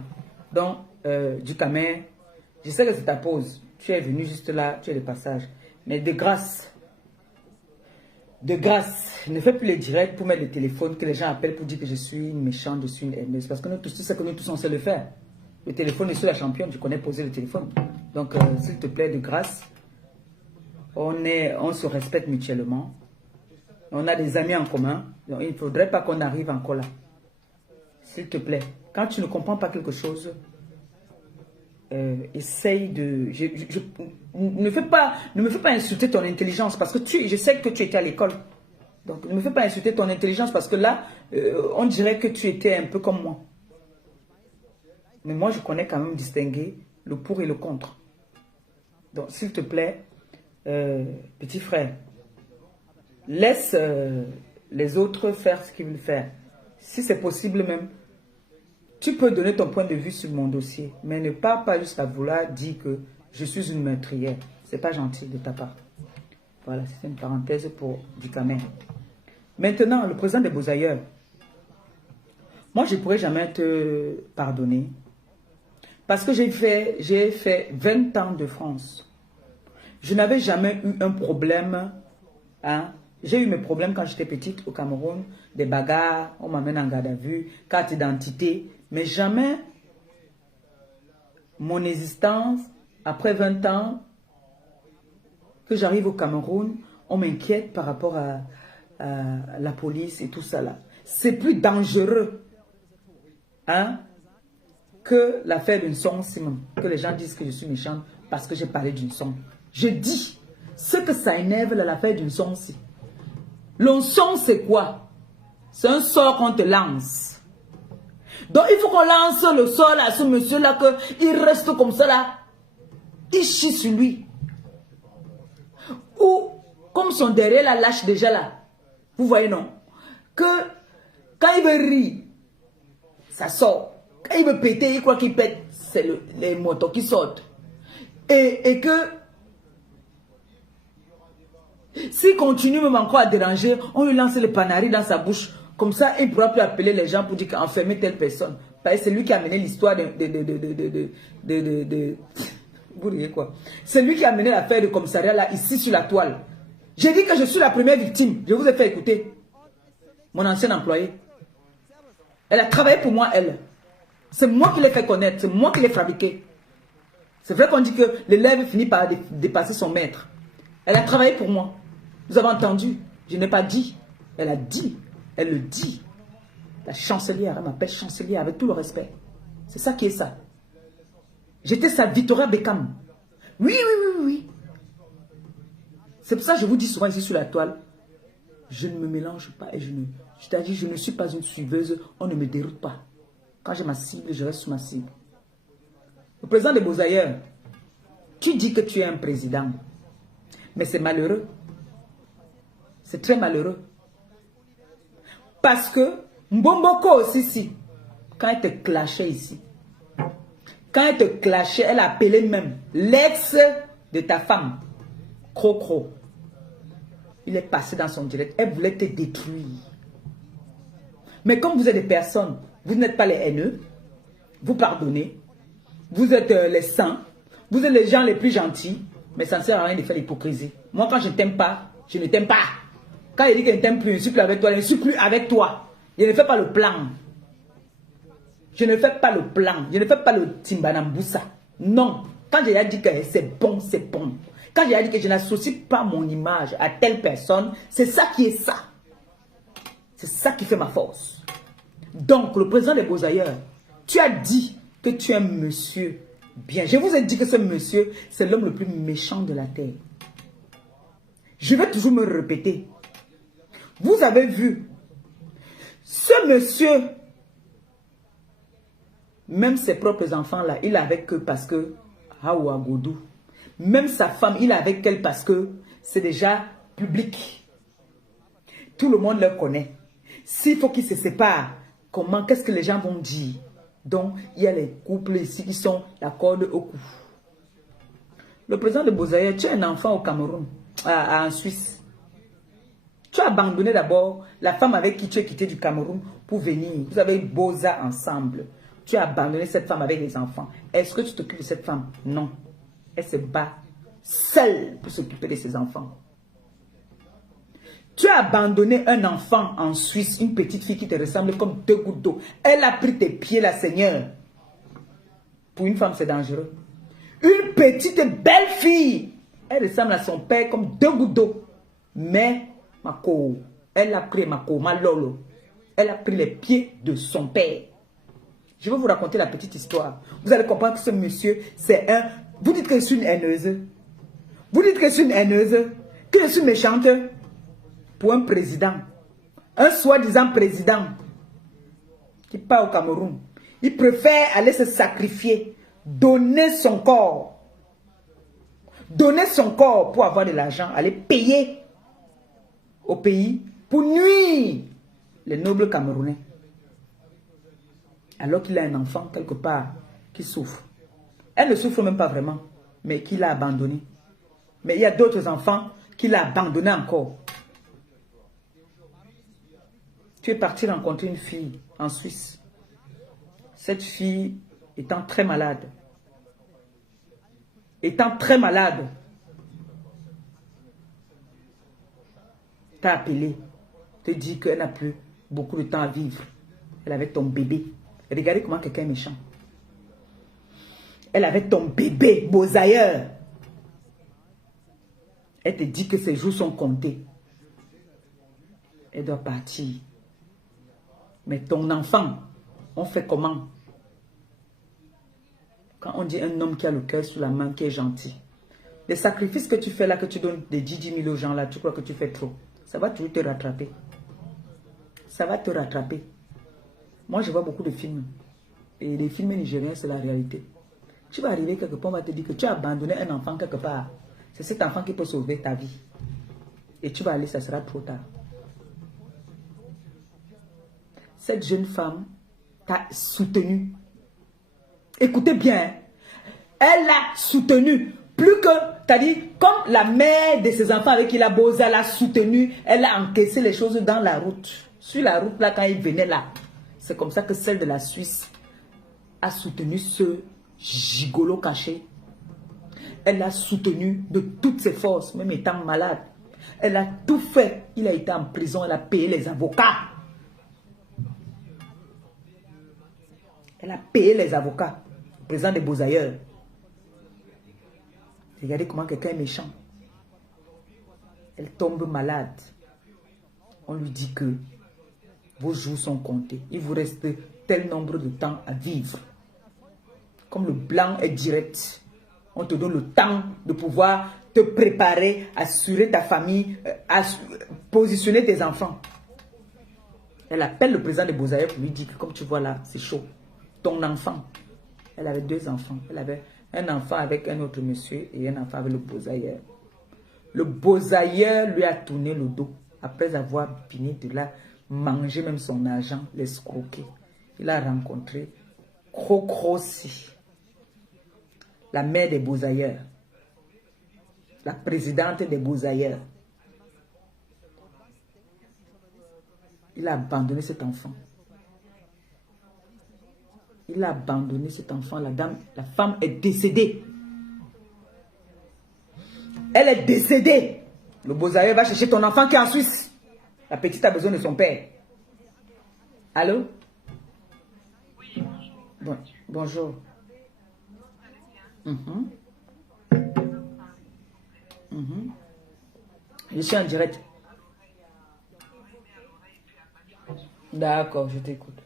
Donc, du Cameroun, je sais que c'est ta pause. Tu es venu juste là, tu es de passage. Mais de grâce, ne fais plus les directs pour mettre le téléphone que les gens appellent pour dire que je suis une méchante, je suis une haineuse. Parce que nous tous, tout ça que nous tous on sait le faire. Le téléphone, je suis la championne, je connais poser le téléphone. Donc, s'il te plaît, de grâce, on se respecte mutuellement. On a des amis en commun. Donc, il ne faudrait pas qu'on arrive encore là. S'il te plaît, quand tu ne comprends pas quelque chose, essaye de... ne me fais pas insulter ton intelligence parce que je sais que tu étais à l'école. Donc, ne me fais pas insulter ton intelligence parce que là, on dirait que tu étais un peu comme moi. Mais moi, je connais quand même distinguer le pour et le contre. Donc, s'il te plaît, petit frère, laisse les autres faire ce qu'ils veulent faire. si c'est possible même, tu peux donner ton point de vue sur mon dossier, mais ne pars pas jusqu'à vouloir dire que je suis une meurtrière. C'est pas gentil de ta part. Voilà, c'est une parenthèse pour Dicamé. Maintenant, le président des Beaux-Ailleurs. Moi, je ne pourrais jamais te pardonner. Parce que j'ai fait 20 ans de France. Je n'avais jamais eu un problème. Hein? J'ai eu mes problèmes quand j'étais petite au Cameroun. Des bagarres, on m'amène en garde à vue, carte d'identité. Mais jamais mon existence, après 20 ans, que j'arrive au Cameroun, on m'inquiète par rapport à la police et tout ça là. C'est plus dangereux hein, que l'affaire d'une son Simon. Que les gens disent que je suis méchante parce que j'ai parlé d'une son. Je dis, ce que ça énerve l'affaire d'une son si. L'onçon c'est quoi? C'est un sort qu'on te lance. Donc il faut qu'on lance le sort à ce monsieur là, qu'il reste comme ça là. Il chie sur lui. Ou, comme son derrière la lâche déjà là. Vous voyez non? Que quand il veut rire, ça sort. Quand il veut péter, il croit qu'il pète. C'est les motos qui sortent. Et que s'il continue même encore à déranger, on lui lance le panari dans sa bouche. Comme ça, il ne pourra plus appeler les gens pour dire qu'enfermer telle personne. C'est lui qui a mené l'histoire vous riez quoi? C'est lui qui a mené l'affaire de commissariat là, ici sur la toile. J'ai dit que je suis la première victime. Je vous ai fait écouter. Mon ancienne employée. Elle a travaillé pour moi, elle. C'est moi qui l'ai fait connaître. C'est moi qui l'ai fabriqué. C'est vrai qu'on dit que l'élève finit par dépasser son maître. Elle a travaillé pour moi. Vous avez entendu? Je n'ai pas dit. Elle a dit. Elle le dit. La chancelière, elle m'appelle chancelière avec tout le respect. C'est ça qui est ça. J'étais sa Victoria Beckham. Oui, oui, oui, oui. C'est pour ça que je vous dis souvent ici sur la toile, je ne me mélange pas et c'est-à-dire je ne suis pas une suiveuse, on ne me déroute pas. Quand j'ai ma cible, je reste sur ma cible. Le président des Beaux-Ailleurs, tu dis que tu es un président, mais c'est malheureux. C'est très malheureux. Parce que Mbomboko aussi, si, quand elle te clashait ici, quand elle te clashait, elle appelait même l'ex de ta femme, Crocro. Il est passé dans son direct. Elle voulait te détruire. Mais comme vous êtes des personnes, vous n'êtes pas les haineux, vous pardonnez, vous êtes les saints, vous êtes les gens les plus gentils, mais ça ne sert à rien de faire l'hypocrisie. Moi, quand je ne t'aime pas, je ne t'aime pas. Quand il dit qu'il ne t'aime plus, je ne suis plus avec toi, je ne suis plus avec toi. Je ne fais pas le plan. Je ne fais pas le plan. Je ne fais pas le timbanamboussa. Non. Quand j'ai dit que c'est bon, c'est bon. Quand j'ai dit que je n'associe pas mon image à telle personne, c'est ça qui est ça. C'est ça qui fait ma force. Donc, le président des Beaux-Ailleurs, tu as dit que tu es un monsieur bien. Je vous ai dit que ce monsieur, c'est l'homme le plus méchant de la terre. Je vais toujours me répéter. Vous avez vu, ce monsieur, même ses propres enfants là, il est avec eux parce que Hawa Godou. Même sa femme, il est avec elle parce que c'est déjà public. Tout le monde le connaît. S'il faut qu'ils se séparent, comment, qu'est-ce que les gens vont dire? Donc, il y a les couples ici qui sont la corde au cou. Le président de Beaux-Ailleurs, tu as un enfant au Cameroun, en Suisse. Tu as abandonné d'abord la femme avec qui tu es quitté du Cameroun pour venir. Vous avez Beaux-Arts ensemble. Tu as abandonné cette femme avec les enfants. Est-ce que tu t'occupes de cette femme? Non. Elle se bat seule pour s'occuper de ses enfants. Tu as abandonné un enfant en Suisse, une petite fille qui te ressemble comme 2 gouttes d'eau. Elle a pris tes pieds, la Seigneur. Pour une femme, c'est dangereux. Une petite belle fille. Elle ressemble à son père comme 2 gouttes d'eau. Mais, Mako, elle a pris Mako, Malolo. Elle a pris les pieds de son père. Je vais vous raconter la petite histoire. Vous allez comprendre que ce monsieur, c'est un... Vous dites que je suis une haineuse. Vous dites que je suis une haineuse. Que je suis méchante. Pour un président. Un soi-disant président. Qui part au Cameroun. Il préfère aller se sacrifier. Donner son corps. Donner son corps pour avoir de l'argent. Aller payer au pays. Pour nuire les nobles Camerounais. Alors qu'il a un enfant quelque part qui souffre. Elle ne souffre même pas vraiment, mais qu'il a abandonné. Mais il y a d'autres enfants qu'il a abandonnés encore. Tu es parti rencontrer une fille en Suisse. Cette fille étant très malade. T'a appelé, te dit qu'elle n'a plus beaucoup de temps à vivre. Elle avait ton bébé. Regardez comment quelqu'un est méchant. Elle avait ton bébé, Bozaïeur. Elle te dit que ses jours sont comptés. Elle doit partir. Mais ton enfant, on fait comment? Quand on dit un homme qui a le cœur sur la main, qui est gentil. Les sacrifices que tu fais là, que tu donnes des 10 000 aux gens là, tu crois que tu fais trop. Ça va toujours te rattraper. Ça va te rattraper. Moi, je vois beaucoup de films. Et les films nigériens, c'est la réalité. Tu vas arriver quelque part, on va te dire que tu as abandonné un enfant quelque part. C'est cet enfant qui peut sauver ta vie. Et tu vas aller, ça sera trop tard. Cette jeune femme t'a soutenu. Écoutez bien. Elle l'a soutenu. Plus que, t'as dit, comme la mère de ses enfants avec qui la Boza l'a soutenu, elle a encaissé les choses dans la route. Sur la route, là, quand il venait là. C'est comme ça que celle de la Suisse a soutenu ce gigolo caché. Elle l'a soutenu de toutes ses forces, même étant malade. Elle a tout fait. Il a été en prison, elle a payé les avocats. Elle a payé les avocats. Président des Bozailleurs. Regardez comment quelqu'un est méchant. Elle tombe malade. On lui dit que vos jours sont comptés. Il vous reste tel nombre de temps à vivre. Comme le blanc est direct, on te donne le temps de pouvoir te préparer, assurer ta famille, positionner tes enfants. Elle appelle le président de Bozaïeux pour lui dire que comme tu vois là, c'est chaud. Ton enfant, elle avait 2 enfants. Elle avait un enfant avec un autre monsieur et un enfant avec le Bozaïeux. Le Bozaïeux lui a tourné le dos après avoir fini de la manger même son argent, l'escroquer. Il a rencontré Krokrosi, la mère des Bozailleurs, la présidente des Bozailleurs. Il a abandonné cet enfant. Il a abandonné cet enfant. La femme est décédée. Elle est décédée. Le Bozaïeux va chercher ton enfant qui est en Suisse. La petite a besoin de son père. Allô? Bon, bonjour. Je suis en direct. D'accord, je t'écoute.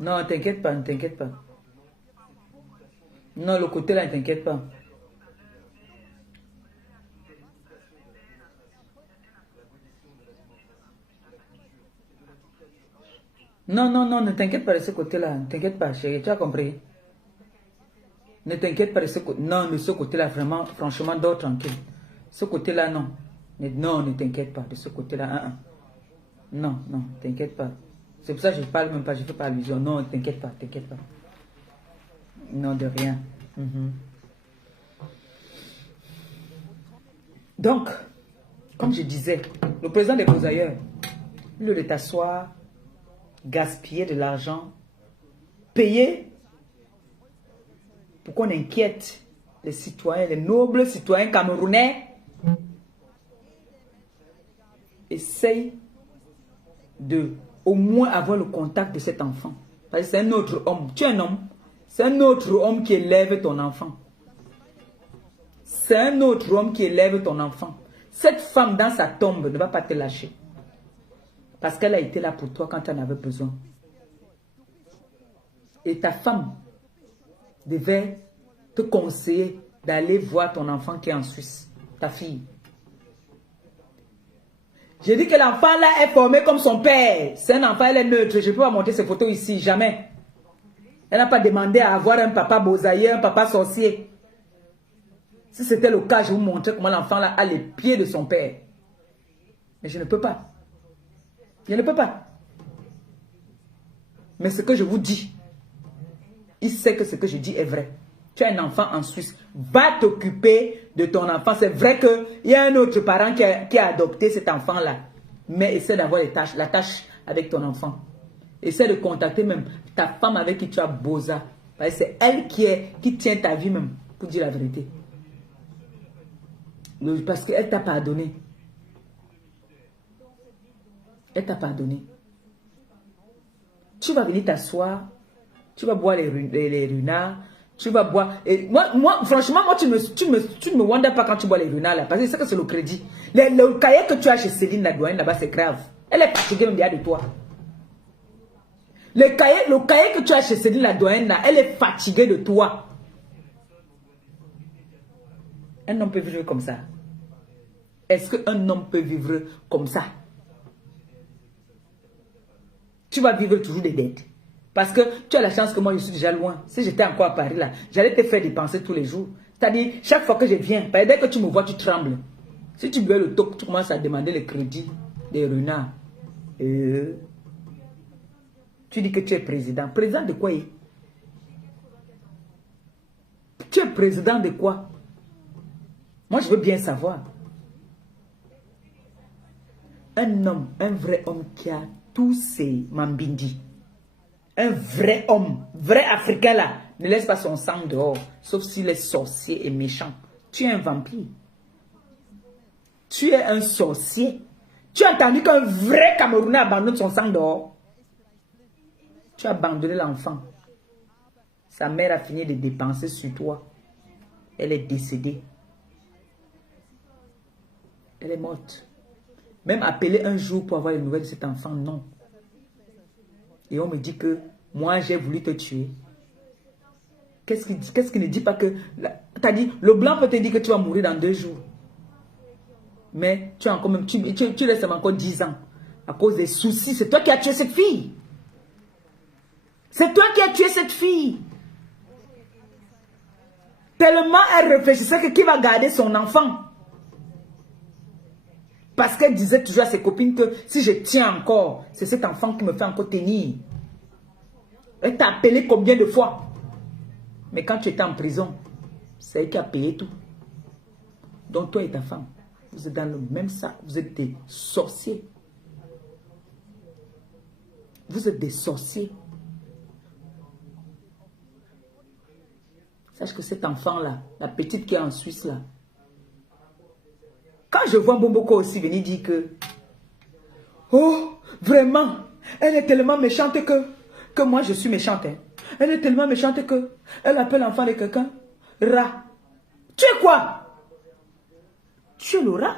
Non, t'inquiète pas, ne t'inquiète pas. Non, le côté là, ne t'inquiète pas. Non, non, non, ne t'inquiète pas de ce côté-là. Ne t'inquiète pas, chérie, tu as compris. Ne t'inquiète pas de ce côté. Non, de ce côté-là, vraiment, franchement, dors tranquille. Ce côté-là, non. Non, ne t'inquiète pas de ce côté-là. Non, non, t'inquiète pas. C'est pour ça que je ne parle même pas, je ne fais pas allusion. Non, t'inquiète pas, t'inquiète pas. Non, de rien. Donc, comme je disais, le président des Bozailleurs, au lieu de t'asseoir, gaspiller de l'argent, payer pour qu'on inquiète les citoyens, les nobles citoyens camerounais, essaye de au moins avoir le contact de cet enfant. Parce que c'est un autre homme. Tu es un homme. C'est un autre homme qui élève ton enfant. C'est un autre homme qui élève ton enfant. Cette femme dans sa tombe ne va pas te lâcher. Parce qu'elle a été là pour toi quand tu en avais besoin. Et ta femme devait te conseiller d'aller voir ton enfant qui est en Suisse. Ta fille. J'ai dit que l'enfant là est formé comme son père. C'est un enfant, elle est neutre. Je ne peux pas montrer ses photos ici, jamais. Elle n'a pas demandé à avoir un papa bosaillé, un papa sorcier. Si c'était le cas, je vous montrais comment l'enfant là a les pieds de son père. Mais je ne peux pas. Je ne peux pas. Mais ce que je vous dis, il sait que ce que je dis est vrai. Tu as un enfant en Suisse, va t'occuper de ton enfant. C'est vrai qu'il y a un autre parent qui a adopté cet enfant-là. Mais essaie d'avoir la tâche avec ton enfant. Essaie de contacter même ta femme avec qui tu as bosa. Parce que c'est elle qui tient ta vie même, pour dire la vérité. Parce qu'elle t'a pardonné. Elle t'a pardonné. Tu vas venir t'asseoir, tu vas boire les runards, tu vas boire. Et moi franchement, tu ne me wonders pas quand tu bois les runards là, parce que c'est que c'est le crédit. Le cahier que tu as chez Céline la douane là-bas, c'est grave. Elle est fatiguée même derrière de toi. Le cahier que tu as chez Céline la douane là, elle est fatiguée de toi. Un homme peut vivre comme ça. Est-ce qu'un homme peut vivre comme ça? Tu vas vivre toujours des dettes. Parce que tu as la chance que moi, je suis déjà loin. Si j'étais encore à Paris, là, j'allais te faire dépenser tous les jours. C'est-à-dire, chaque fois que je viens, dès que tu me vois, tu trembles. Si tu veux le toc, tu commences à demander le crédit des renards. Tu dis que tu es président. Président de quoi? Tu es président de quoi? Moi, je veux bien savoir. Un homme, un vrai homme qui a tous ces mambindi. Un vrai homme, vrai Africain là, ne laisse pas son sang dehors, sauf s'il est sorcier et méchant. Tu es un vampire. Tu es un sorcier. Tu as entendu qu'un vrai Camerounais abandonne son sang dehors? Tu as abandonné l'enfant. Sa mère a fini de dépenser sur toi. Elle est décédée. Elle est morte. Même appeler un jour pour avoir les nouvelles de cet enfant, non. Et on me dit que moi, j'ai voulu te tuer. Qu'est-ce qu'il ne dit pas que... T'as dit, le blanc peut te dire que tu vas mourir dans 2 jours. Mais tu as encore même... Tu restes encore 10 ans. À cause des soucis. C'est toi qui as tué cette fille. C'est toi qui as tué cette fille. Tellement elle réfléchissait que qui va garder son enfant? Parce qu'elle disait toujours à ses copines que si je tiens encore, c'est cet enfant qui me fait encore tenir. Elle t'a appelé combien de fois? Mais quand tu étais en prison, c'est elle qui a payé tout. Donc toi et ta femme, vous êtes dans le même sac. Vous êtes des sorciers. Vous êtes des sorciers. Sache que cet enfant-là, la petite qui est en Suisse là, quand je vois Bomboko aussi venir dire que oh, vraiment, elle est tellement méchante que moi je suis méchante. Hein. Elle est tellement méchante que elle appelle l'enfant de quelqu'un rat. Tu es quoi? Tu es le rat?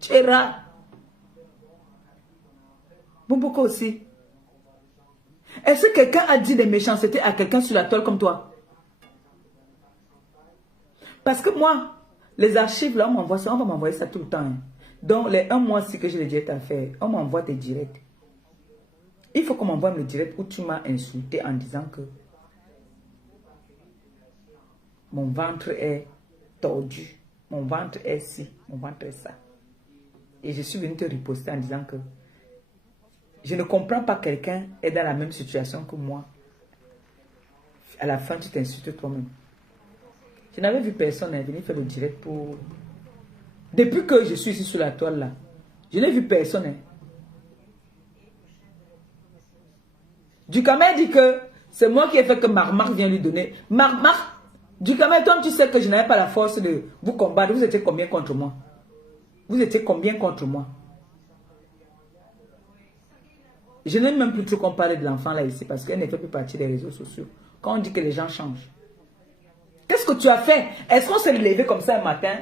Tu es rat. Bomboko aussi. Est-ce que quelqu'un a dit des méchancetés à quelqu'un sur la toile comme toi? Parce que moi, les archives, là, on m'envoie ça, on va m'envoyer ça tout le temps. Hein. Donc, les 1 mois, si que je l'ai direct à faire, on m'envoie tes directs. Il faut qu'on m'envoie le direct où tu m'as insulté en disant que mon ventre est tordu, mon ventre est ci, mon ventre est ça. Et je suis venu te riposter en disant que je ne comprends pas quelqu'un est dans la même situation que moi. À la fin, tu t'insultes toi-même. Je n'avais vu personne venir faire le direct pour... Depuis que je suis ici sur la toile là, je n'ai vu personne. Hein. Ducamel dit que c'est moi qui ai fait que Marc vient lui donner. Marc, Ducamel, toi tu sais que je n'avais pas la force de vous combattre. Vous étiez combien contre moi? Vous étiez combien contre moi? Je n'ai même plus trop comparé de l'enfant là ici parce qu'elle ne fait plus partie des réseaux sociaux. Quand on dit que les gens changent. Qu'est-ce que tu as fait? Est-ce qu'on s'est levé comme ça un matin?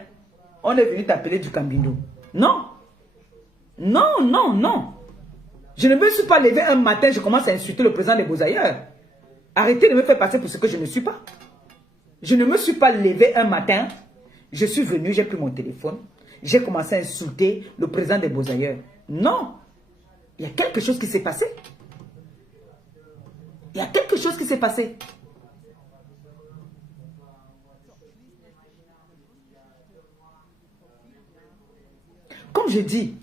On est venu t'appeler du Cambindo. Non. Non, non, non. Je ne me suis pas levé un matin, je commence à insulter le président des Beaux-Ailleurs. Arrêtez de me faire passer pour ce que je ne suis pas. Je ne me suis pas levé un matin. Je suis venu, j'ai pris mon téléphone. j'ai commencé à insulter le président des Beaux-Ailleurs. Non. Il y a quelque chose qui s'est passé. Il y a quelque chose qui s'est passé. Comme je dis,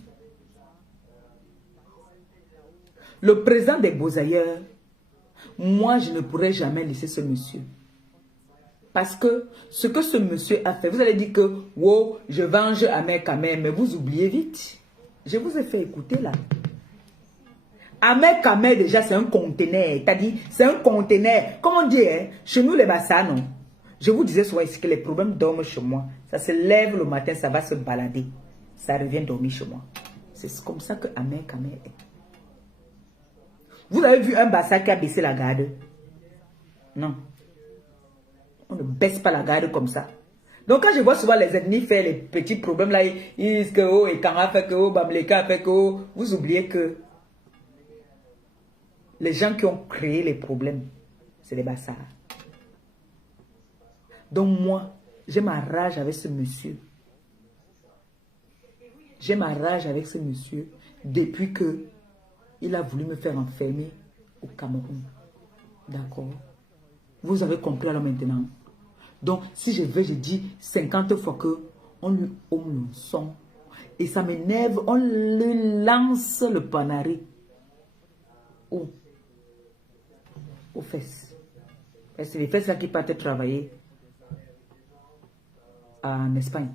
le président des Beaux-Ailleurs, moi, je ne pourrais jamais laisser ce monsieur. Parce que ce que ce monsieur a fait, vous allez dire que, wow, je venge Ahmed Kamer, mais vous oubliez vite. Je vous ai fait écouter là. Ahmed Kamer, déjà, c'est un conteneur. T'as dit, c'est un conteneur. Comme on dit, hein, chez nous, les bassins, non. Je vous disais souvent ici que les problèmes dorment chez moi. Ça se lève le matin, ça va se balader. Ça revient dormir chez moi. C'est comme ça que Ahmed Kamer est. Vous avez vu un bassin qui a baissé la garde? Non. On ne baisse pas la garde comme ça. Donc quand je vois souvent les ennemis faire les petits problèmes là, ils disent que oh, et Kara fait que oh, Bamleka fait que oh, vous oubliez que les gens qui ont créé les problèmes, c'est les bastards. Donc moi, j'ai ma rage avec ce monsieur. J'ai ma rage avec ce monsieur depuis que il a voulu me faire enfermer au Cameroun. D'accord? Vous avez compris alors maintenant? Donc, si je vais, je dis 50 fois que on lui homme le son. Et ça m'énerve, on lui lance le panari. Où? Aux fesses. C'est les fesses là qui partent travailler en Espagne.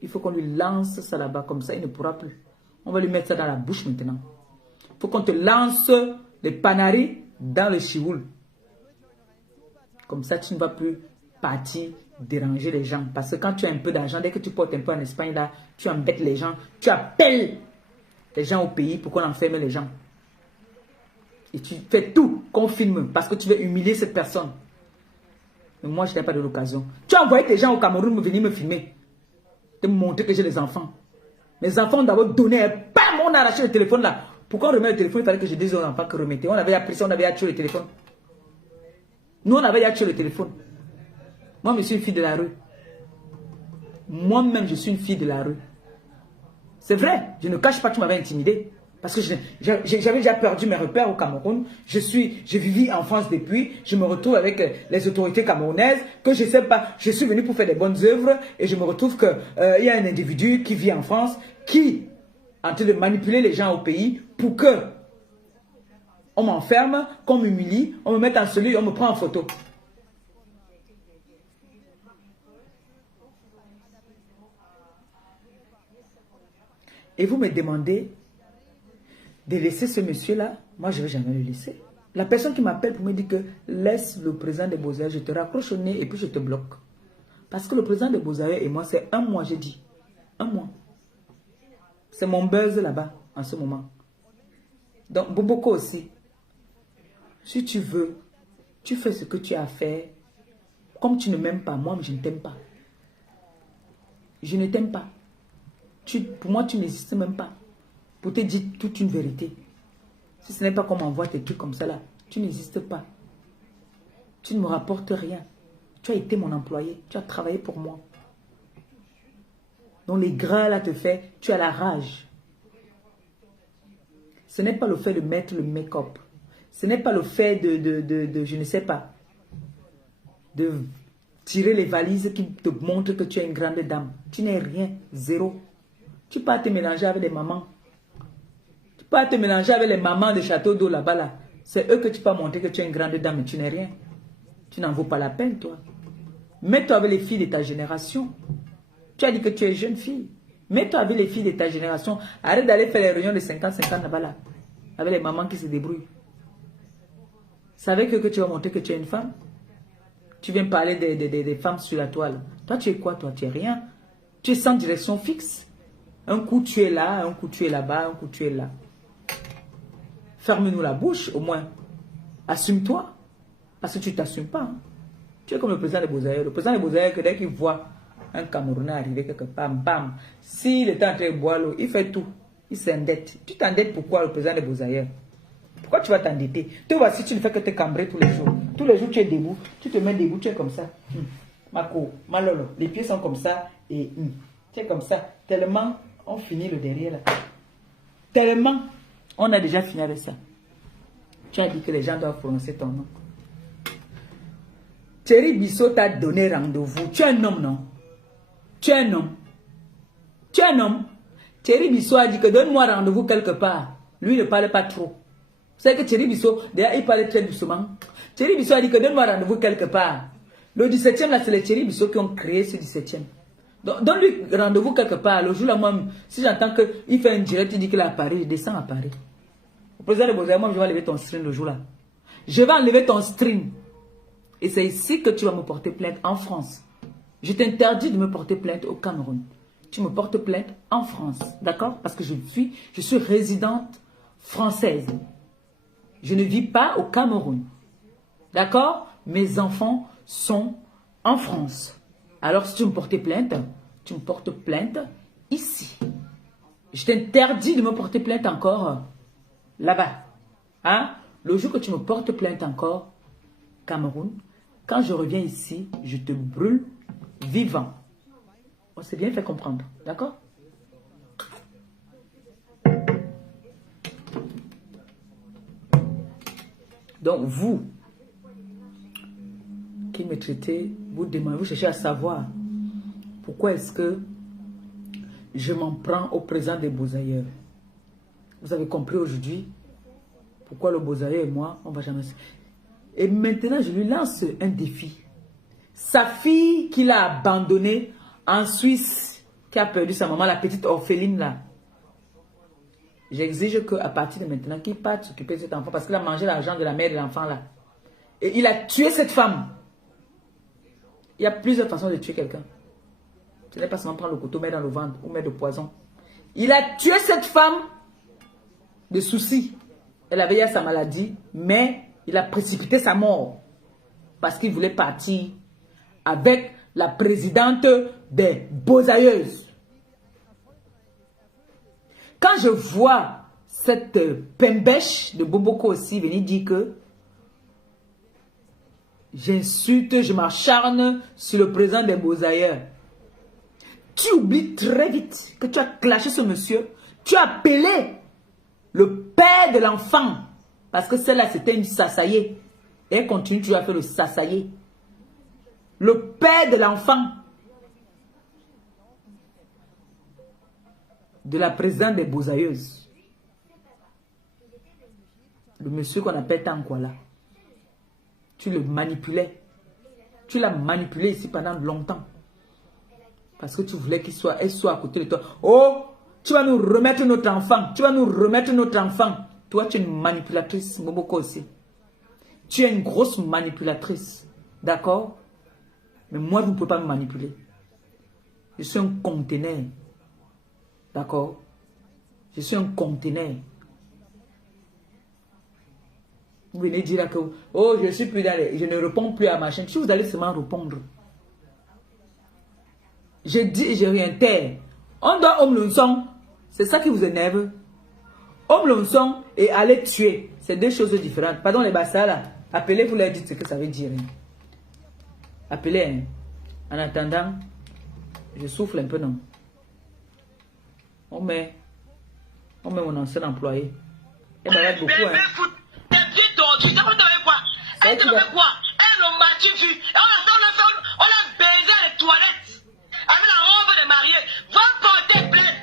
Il faut qu'on lui lance ça là-bas, comme ça, il ne pourra plus. On va lui mettre ça dans la bouche maintenant. Il faut qu'on te lance les panaris dans le chioul. Comme ça, tu ne vas plus partir déranger les gens. Parce que quand tu as un peu d'argent, dès que tu portes un peu en Espagne, là, tu embêtes les gens. Tu appelles les gens au pays pour qu'on enferme les gens. Et tu fais tout qu'on filme parce que tu veux humilier cette personne. Mais moi, je n'ai pas de l'occasion. Tu as envoyé tes gens au Cameroun venir me filmer. De me montrer que j'ai les enfants. Les enfants ont d'abord donné, bam, on a arraché le téléphone là. Pourquoi on remet le téléphone? Il fallait que je dise aux enfants que remettez. On avait appris ça, on avait tué le téléphone. Nous, on avait tué le téléphone. Moi, je suis une fille de la rue. Moi-même, je suis une fille de la rue. C'est vrai, je ne cache pas que tu m'avais intimidé. Parce que j'avais déjà perdu mes repères au Cameroun. Je vivais en France depuis. Je me retrouve avec les autorités camerounaises. Que je ne sais pas, je suis venu pour faire des bonnes œuvres. Et je me retrouve qu'il y a un individu qui vit en France, qui est en train de manipuler les gens au pays pour que on m'enferme, qu'on m'humilie, on me mette en cellule, on me prend en photo. Et vous me demandez de laisser ce monsieur-là. Moi, je ne vais jamais le laisser. La personne qui m'appelle pour me dire que laisse le président des Beaux-Arts, je te raccroche au nez et puis je te bloque. Parce que le président des Beaux-Arts et moi, c'est un mois, j'ai dit. Un mois. C'est mon buzz là-bas, en ce moment. Donc, Boboko aussi. Si tu veux, tu fais ce que tu as à faire. Comme tu ne m'aimes pas, moi, je ne t'aime pas. Je ne t'aime pas. Pour moi, tu n'existes même pas. Pour te dire toute une vérité. Si ce n'est pas qu'on m'envoie tes trucs comme ça là, tu n'existes pas. Tu ne me rapportes rien. Tu as été mon employé. Tu as travaillé pour moi. Donc les gras là te fait, tu as la rage. Ce n'est pas le fait de mettre le make-up. Ce n'est pas le fait de je ne sais pas, de tirer les valises qui te montrent que tu es une grande dame. Tu n'es rien, zéro. Tu peux te mélanger avec les mamans. Tu peux te mélanger avec les mamans de château d'eau là-bas là. C'est eux que tu peux montrer que tu es une grande dame, mais tu n'es rien. Tu n'en vaux pas la peine, toi. Mets-toi avec les filles de ta génération. Tu as dit que tu es jeune fille. Mets-toi avec les filles de ta génération. Arrête d'aller faire les réunions de 50-50 là-bas là. Avec les mamans qui se débrouillent. Savez que tu vas montrer que tu es une femme? Tu viens parler des femmes sur la toile. Toi, tu es quoi, toi? Tu es rien. Tu es sans direction fixe. Un coup, tu es là, un coup, tu es là-bas, un coup, tu es là. Ferme-nous la bouche, au moins. Assume-toi. Parce que tu ne t'assumes pas. Hein. Tu es comme le président des Beaux-Arts. Le président des Beaux-Arts, dès qu'il voit un Camerounais arriver quelque part, bam. S'il est en train de boire l'eau, il fait tout. Il s'endette. Tu t'endettes pourquoi, le président des Beaux-Arts? Pourquoi tu vas t'endetter? Tu vois, si tu ne fais que te cambrer tous les jours. Tous les jours, tu es debout. Tu te mets debout, tu es comme ça. Mako, malolo. Les pieds sont comme ça et tu es comme ça. Tellement on finit le derrière là. Tellement on a déjà fini avec ça. Tu as dit que les gens doivent prononcer ton nom. Thierry Bissot t'a donné rendez-vous. Tu es un homme, non? Tu es un homme. Tu es un homme. Thierry Bissot a dit que donne-moi rendez-vous quelque part. Lui ne parle pas trop. Vous savez que Thierry Bissot, d'ailleurs, il parlait très doucement. Thierry Bissot a dit que donne-moi rendez-vous quelque part. Le 17e, là, c'est les Thierry Bissot qui ont créé ce 17e. Donc, donne-lui rendez-vous quelque part. Le jour là, moi, si j'entends qu'il fait un direct, il dit qu'il est à Paris, je descends à Paris. Au président de Bozaïa, moi, je vais enlever ton stream le jour là. Je vais enlever ton stream. Et c'est ici que tu vas me porter plainte en France. Je t'interdis de me porter plainte au Cameroun. Tu me portes plainte en France. D'accord? Parce que je suis résidente française. Je ne vis pas au Cameroun. D'accord? Mes enfants sont en France. Alors si tu me portes plainte, tu me portes plainte ici. Je t'interdis de me porter plainte encore là-bas. Hein? Le jour que tu me portes plainte encore, Cameroun, quand je reviens ici, je te brûle vivant. On s'est bien fait comprendre. D'accord? Donc vous, qui me traitez, vous demandez, vous cherchez à savoir pourquoi est-ce que je m'en prends au président des Bozailleurs. Vous avez compris aujourd'hui pourquoi le Bozailleur et moi, on ne va jamais... Et maintenant, je lui lance un défi. Sa fille qu'il a abandonnée en Suisse, qui a perdu sa maman, la petite orpheline là. J'exige qu'à partir de maintenant, qu'il parte s'occuper de cet enfant parce qu'il a mangé l'argent de la mère de l'enfant là. Et il a tué cette femme. Il y a plusieurs façons de tuer quelqu'un. Ce n'est pas seulement prendre le couteau, mettre dans le ventre ou mettre du poison. Il a tué cette femme de soucis. Elle avait eu sa maladie, mais il a précipité sa mort parce qu'il voulait partir avec la présidente des Bozailleuses. Quand je vois cette pembèche de Boboko aussi venir dire que j'insulte, je m'acharne sur le président des Bozailleurs, tu oublies très vite que tu as clashé ce monsieur. Tu as appelé le père de l'enfant. Parce que celle-là, c'était une sassaillée. Et elle continue, tu as fait le sassaillé. Le père de l'enfant. De la présidente des Bozailleuses. Le monsieur qu'on appelle Tankwala. Tu le manipulais. Tu l'as manipulé ici pendant longtemps. Parce que tu voulais qu'elle soit à côté de toi. Oh, tu vas nous remettre notre enfant. Tu vas nous remettre notre enfant. Toi, tu es une manipulatrice, Moboko aussi. Tu es une grosse manipulatrice. D'accord? Mais moi, vous ne pouvez pas me manipuler. Je suis un conteneur. D'accord? Je suis un conteneur. Vous venez dire là que, oh, je suis plus dans les... Je ne réponds plus à ma chaîne. Si vous allez seulement répondre. Je dis et je réitère. On doit homme l'unson. C'est ça qui vous énerve. Homme l'unson et aller tuer. C'est deux choses différentes. Pardon les bassas là. Appelez-vous leur dites ce que ça veut dire. Appelez. Hein. En attendant, je souffle un peu, non? On met mon ancien employé. Elle m'arrête beaucoup. Hein. Elle te fait quoi? Elle a matifié. On a baisé les toilettes. Avec la robe de mariée. Va porter plainte.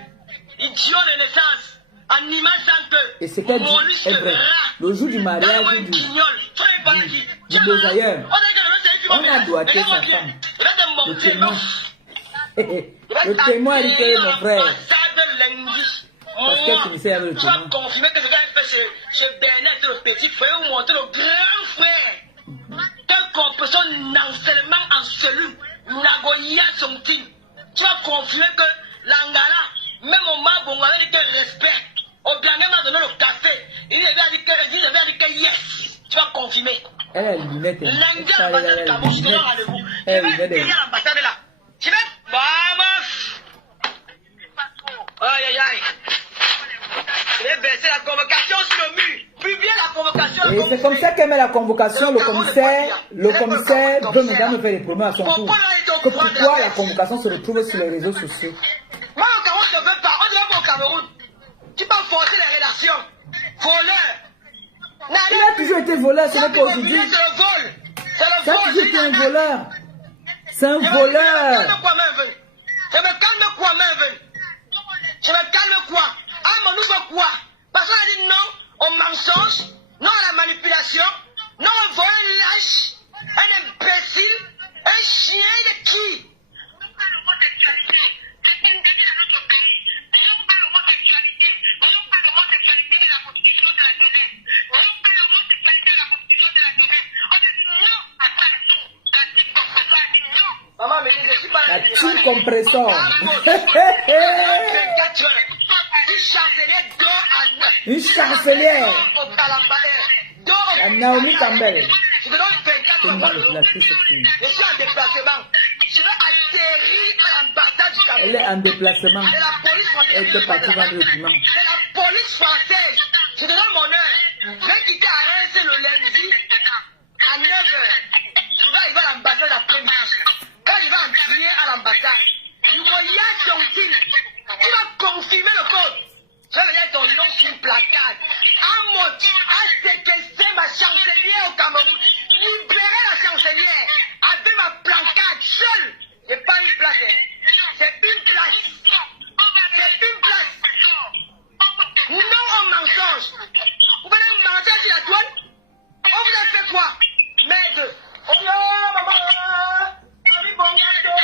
Idiot de naissance. Animal sans queue. Et c'est qu'elle dit, est vrai. Le jour du mariage du Bozailleur, on a doigté sa femme. Le témoin. Le témoin a dit que mon frère. Parce qu'elle finissait avec le témoin. Tu vas confirmer que ce que j'ai fait chez Bernard, le petit frère, ou montrer le grand frère. Quelle compression d'enseignement en cellule. Nagoya something. Tu vas confirmer que l'Angala, même au Mabongo, avait dit que respect. Au bien m'a donné le café. Il avait dit que yes. Tu vas confirmer. Elle a une lunette. L'Indien l'ambassade de Gabon, je te donne rendez-vous. Je vais payer l'ambassade là. Je vais. Bah, aïe aïe aïe. Je vais baisser la convocation sur le mur. Publier la convocation. Et c'est comme ça qu'elle met la convocation. Le commissaire veut me faire les promesses à son tour. Que pourquoi la convocation se retrouve sur les réseaux sociaux? forcer les relations. Voleur. Il a toujours été voleur, ce n'est pas aujourd'hui. C'est le vol. C'est le Ça a vol. toujours été un voleur. C'est un voleur. Je me calme quoi, Merveille? Je me calme quoi? Ah, mon nouveau quoi? Parce qu'on a dit non au mensonge, non à la manipulation, non au vol, un lâche, un imbécile, un chien, il est qui? Maman me dit, je suis pas La team compressor. Une chancelière. La Naomi Campbell. Je te donne 24 La euros. plus sexy. Je suis en déplacement. Je vais atterrir à l'ambassade du Cameroun. Elle est en déplacement. C'est la police française. Elle était partie vendre le dimanche. C'est la police française. Je te donne mon heure. Je vais quitter à Reims le lundi à 9h. Je vais arriver à l'ambassade après-midi. Quand je vais entrer à l'ambassade, tu regardes ton film. Tu vas confirmer le code. Je vais regarder ton nom sur une placard. Amot a séquestré ma chancelière au Cameroun. Libérez la chancelière avec ma placard seule. C'est pas une place. Hein. C'est une place. C'est une place. Non au mensonge. Vous venez me mentir sur la toile. On vous a fait quoi? Merde. Oh yo, maman. Ami bon gâteau.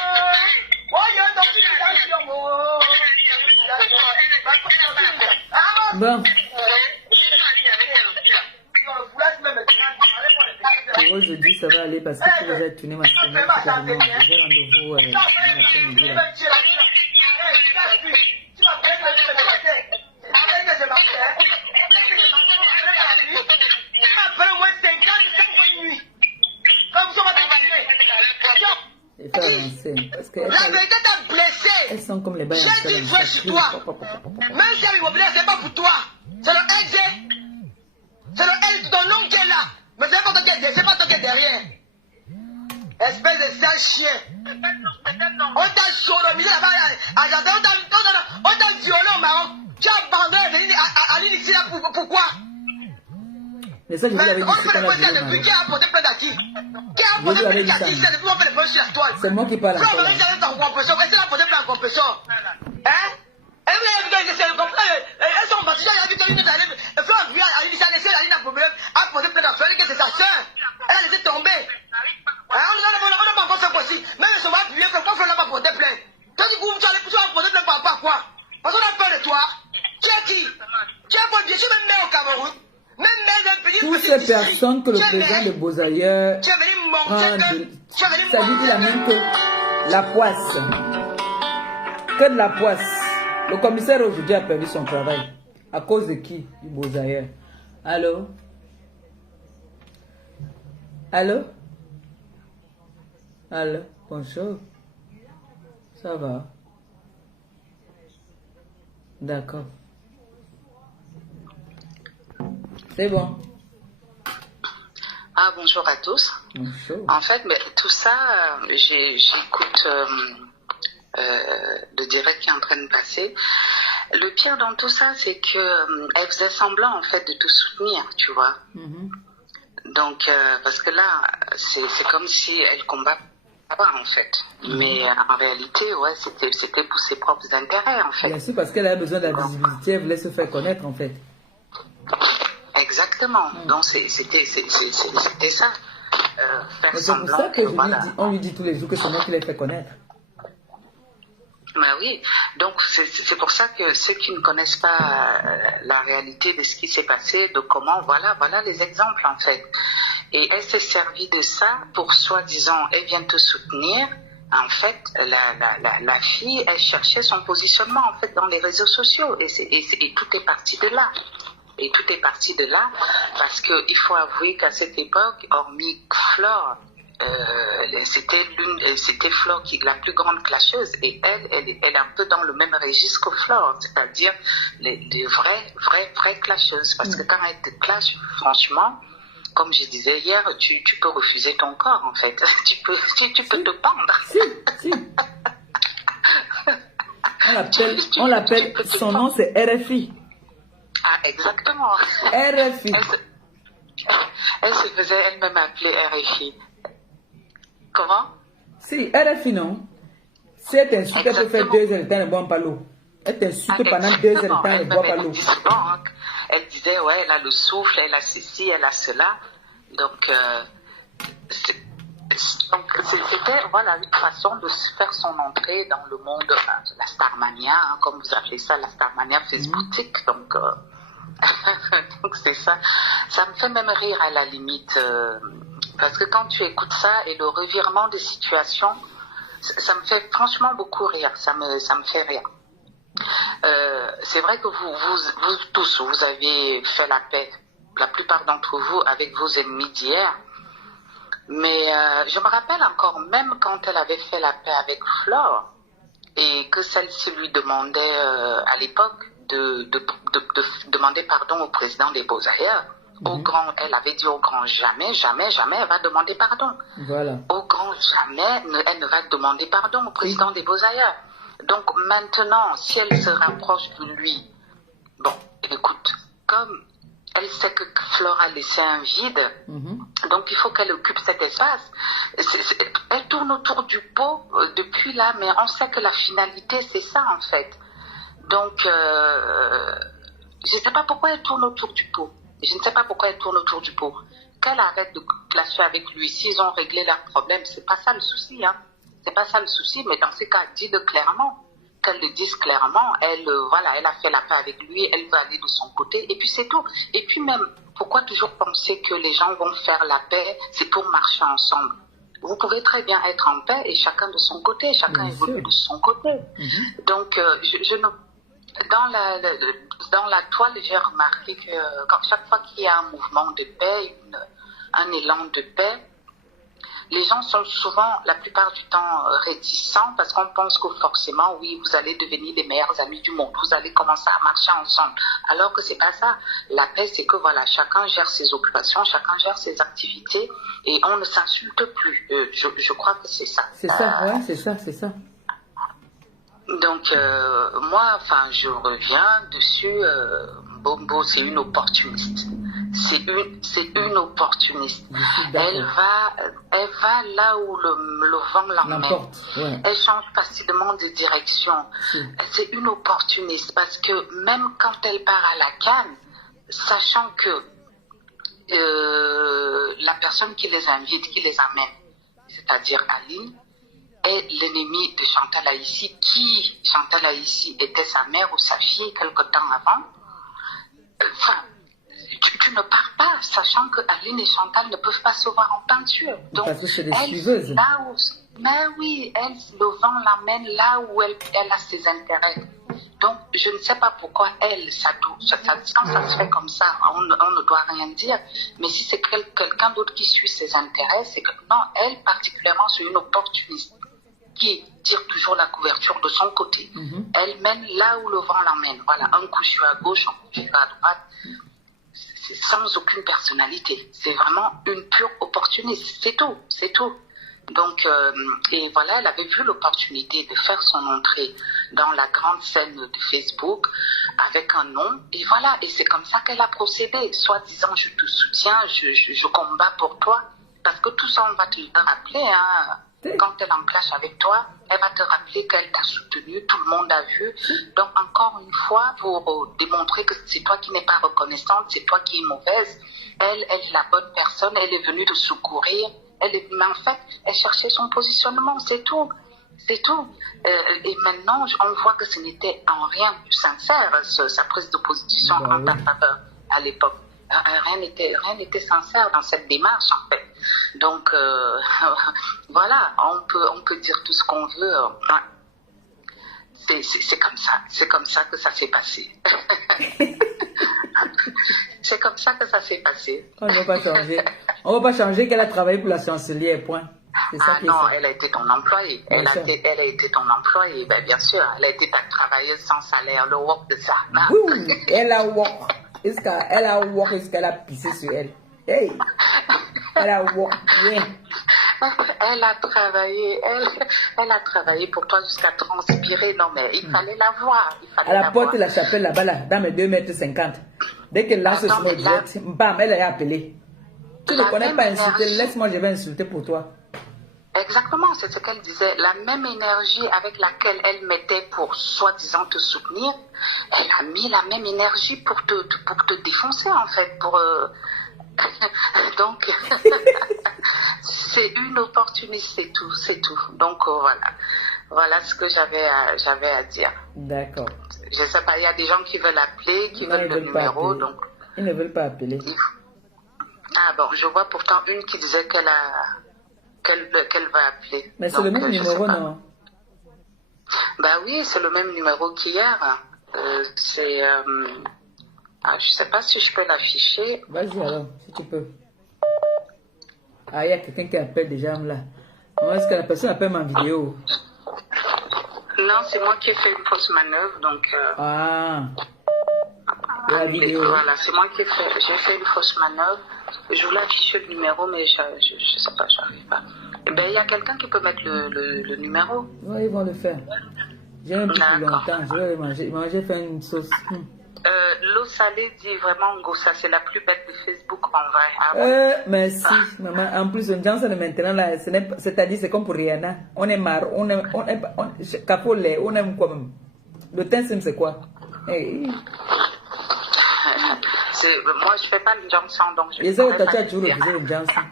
Oh yo, ton petit attention. Bon. Pour aujourd'hui, ça va aller parce que je vais tourner ma semaine. J'ai rendez-vous dans l'après-midi. Il faut avancer. Parce que la vérité t'a blessé. Elles sont comme les balles. J'ai dit vrai sur toi. Même si elle immobilier, c'est pas pour toi. C'est le LG. C'est le L, ton nom qui est là. Mais c'est pas toi qui est derrière. C'est pas toi qui est derrière. Espèce de sale chien. On t'a sodomisé là-bas à Jardin. On t'a violé au Maroc. Tu as abandonné à l'île ici là. Pourquoi? Mais ça, je vous l'avais dit. On fait des choses depuis. Qui a apporté plainte à qui? Qui a apporté plainte à qui? C'est depuis qu'on fait des choses sur la toile. C'est moi qui parle. Est-ce que la compression? Est-ce que la apporté plainte en compression? Hein? Elle sont partis, il a vu que l'une des années, elle fait un bruit, elle a laissé la ligne à problème, a posé plein d'affaires, que c'est sa soeur. Elle a laissé tomber. On n'a pas encore fait possible. Même si on va appuyer, pourquoi on n'a pas porté plainte? Toi, du coup, tu vas porter plainte par rapport à quoi? Parce qu'on a peur de toi. Tu es qui? Tu es bon, bien sûr, même mère au Cameroun. Même mère d'un pays. Toutes ces personnes que le président de Bozaïeur prend de... Ça veut dire la même que la poisse. Que de la poisse. Le commissaire aujourd'hui a perdu son travail. À cause de qui? Du Bozaïeur. Allô? Allô? Allô? Bonjour. Ça va? D'accord. C'est bon. Ah, bonjour à tous. Bonjour. En fait, mais tout ça, j'écoute le direct qui est en train de passer. Le pire dans tout ça, c'est que elle faisait semblant en fait de tout soutenir, tu vois. Donc, parce que là, c'est comme si elle combat pas en fait. Mais en réalité, ouais, c'était pour ses propres intérêts en fait. Bien sûr, parce qu'elle a besoin de la visibilité, elle voulait se faire connaître en fait. Exactement. Donc c'était ça. C'est pour ça que on lui dit tous les jours que c'est moi qui l'ai fait connaître. Ben oui, donc c'est pour ça que ceux qui ne connaissent pas la réalité de ce qui s'est passé, de comment, voilà les exemples en fait. Et elle s'est servie de ça pour soi-disant, elle vient te soutenir. En fait, la fille, elle cherchait son positionnement en fait dans les réseaux sociaux et tout est parti de là. Et tout est parti de là parce qu'il faut avouer qu'à cette époque, hormis Flore, c'était Flore qui est la plus grande clasheuse et elle est un peu dans le même registre que Flore, c'est-à-dire les vraies clasheuses. Parce que quand elle te clash, franchement, comme je disais hier, tu peux refuser ton corps en fait. Tu peux te pendre. Si. On l'appelle, son nom c'est RFI. exactement. RFI. Elle se faisait elle-même appeler RFI. Comment? Si, RFI, non. Si elle t'insulte, elle peut faire 2 heures de temps, elle ne boit pas l'eau. Elle t'insulte pendant 2 heures de temps, elle ne boit pas l'eau. Elle disait, ouais, elle a le souffle, elle a ceci, elle a cela. Donc, c'était voilà, une façon de faire son entrée dans le monde, la Starmania, hein, comme vous appelez ça, la Starmania Facebooktique. Donc, donc c'est ça. Ça me fait même rire à la limite. Parce que quand tu écoutes ça et le revirement des situations, ça me fait franchement beaucoup rire. Ça me fait rire. C'est vrai que vous tous, vous avez fait la paix, la plupart d'entre vous, avec vos ennemis d'hier. Mais je me rappelle encore, même quand elle avait fait la paix avec Flore, et que celle-ci lui demandait à l'époque de demander pardon au président des Beaux-Arts. Au grand, elle avait dit au grand, jamais, jamais, jamais, elle va demander pardon. Voilà. Au grand, jamais, elle ne va demander pardon au président des Beaux-Arts. Donc maintenant, si elle se rapproche de lui, bon, écoute, comme elle sait que Flore a laissé un vide, donc il faut qu'elle occupe cet espace. Elle tourne autour du pot depuis là, mais on sait que la finalité, c'est ça en fait. Donc, je ne sais pas pourquoi elle tourne autour du pot. Je ne sais pas pourquoi elle tourne autour du pot. Qu'elle arrête de clasher avec lui. S'ils ont réglé leur problème, c'est pas ça le souci, hein. C'est pas ça le souci, mais dans ces cas, dis-le clairement. Qu'elle le dise clairement, elle, voilà, elle a fait la paix avec lui, elle veut aller de son côté, et puis c'est tout. Et puis même, pourquoi toujours penser que les gens vont faire la paix, c'est pour marcher ensemble? Vous pouvez très bien être en paix et chacun de son côté, chacun évolue de son côté. Donc, dans la toile, j'ai remarqué que chaque fois qu'il y a un mouvement de paix, un élan de paix, les gens sont souvent, la plupart du temps, réticents parce qu'on pense que forcément, oui, vous allez devenir les meilleurs amis du monde, vous allez commencer à marcher ensemble. Alors que c'est pas ça. La paix, c'est que voilà, chacun gère ses occupations, chacun gère ses activités et on ne s'insulte plus. Je crois que c'est ça. C'est ça, ouais, c'est ça, c'est ça. Donc, moi, enfin, je reviens dessus. Bombo, c'est une opportuniste. C'est une opportuniste. Elle va là où le vent l'emmène. Ouais. Elle change facilement de direction. C'est une opportuniste parce que même quand elle part à la Cannes, sachant que la personne qui les invite, qui les amène, c'est-à-dire Aline, est l'ennemi de Chantal Aïssi, qui, Chantal Aïssi, était sa mère ou sa fille quelque temps avant. Enfin, tu ne pars pas, sachant que Aline et Chantal ne peuvent pas se voir en peinture. Donc, parce que c'est des suiveuses. Mais oui, elle, le vent l'amène là où elle a ses intérêts. Donc, je ne sais pas pourquoi elle, quand ça se fait comme ça, on ne doit rien dire. Mais si c'est quelqu'un d'autre qui suit ses intérêts, c'est que non, elle particulièrement, c'est une opportuniste qui tire toujours la couverture de son côté. Elle mène là où le vent l'emmène. Voilà, un coup je suis à gauche, un coup je suis à droite. C'est sans aucune personnalité. C'est vraiment une pure opportuniste. C'est tout, c'est tout. Donc, et voilà, elle avait vu l'opportunité de faire son entrée dans la grande scène de Facebook avec un nom. Et voilà, et c'est comme ça qu'elle a procédé. Soit disant, je te soutiens, je combats pour toi. Parce que tout ça, on va te le rappeler, hein. Quand elle est en clash avec toi, elle va te rappeler qu'elle t'a soutenu, tout le monde a vu. Donc, encore une fois, pour démontrer que c'est toi qui n'es pas reconnaissante, c'est toi qui es mauvaise, elle est la bonne personne, elle est venue te secourir. Mais en fait, elle cherchait son positionnement, c'est tout. C'est tout. Et maintenant, on voit que ce n'était en rien plus sincère, sa prise de position en ta faveur à l'époque. Rien n'était sincère dans cette démarche, en fait. Donc, voilà, on peut dire tout ce qu'on veut. C'est comme ça. C'est comme ça que ça s'est passé. C'est comme ça que ça s'est passé. On ne va pas changer. On ne va pas changer qu'elle a travaillé pour la chancelière, point. Non, elle a été ton employée. Elle a été ton employée, ben, bien sûr. Elle a été ta travailleuse sans salaire, le work de ça. Oui, elle a work. Est-ce qu'elle a pissé sur elle? Hey! Elle a work, yeah. Elle a travaillé pour toi jusqu'à transpirer. Non, mais il fallait la voir. Elle a porté la chapelle là-bas, là, dans mes 2,50 m. Dès qu'elle lance ce mot direct, bam, elle est appelée. Tu ne connais pas insulter, laisse-moi, je vais insulter pour toi. Exactement, c'est ce qu'elle disait. La même énergie avec laquelle elle mettait pour soi-disant te soutenir, elle a mis la même énergie pour te défoncer en fait. Donc, c'est une opportunité, c'est tout. Donc voilà ce que j'avais à dire. D'accord. Je sais pas, il y a des gens qui veulent appeler, qui veulent le numéro, donc. Ils ne veulent pas appeler. Ah bon, je vois pourtant une qui disait qu'elle va appeler. Mais c'est le même numéro, non? Bah oui, c'est le même numéro qu'hier. C'est... je sais pas si je peux l'afficher. Vas-y alors, si tu peux. Ah, il y a quelqu'un qui appelle déjà là. Est-ce que la personne appelle ma vidéo? Non, c'est moi qui ai fait une fausse manœuvre, donc... La vidéo. Voilà, c'est moi qui ai fait une fausse manœuvre. Je voulais afficher le numéro, mais je sais pas, j'arrive pas. Ben, il y a quelqu'un qui peut mettre le numéro. Oui, ils vont le faire. J'ai un peu plus longtemps, je vais manger faire une sauce. L'eau salée dit vraiment Ngossa, c'est la plus belle de Facebook en vrai. Ah bon? Merci, maman. En plus, on danse de maintenant là, c'est-à-dire c'est comme pour Rihanna. On est marre, on aime Capolé, on aime quoi même. Le teint c'est quoi? Hey. Moi je fais pas le Johnson donc je sais pas. Tu as toujours refusé le Johnson.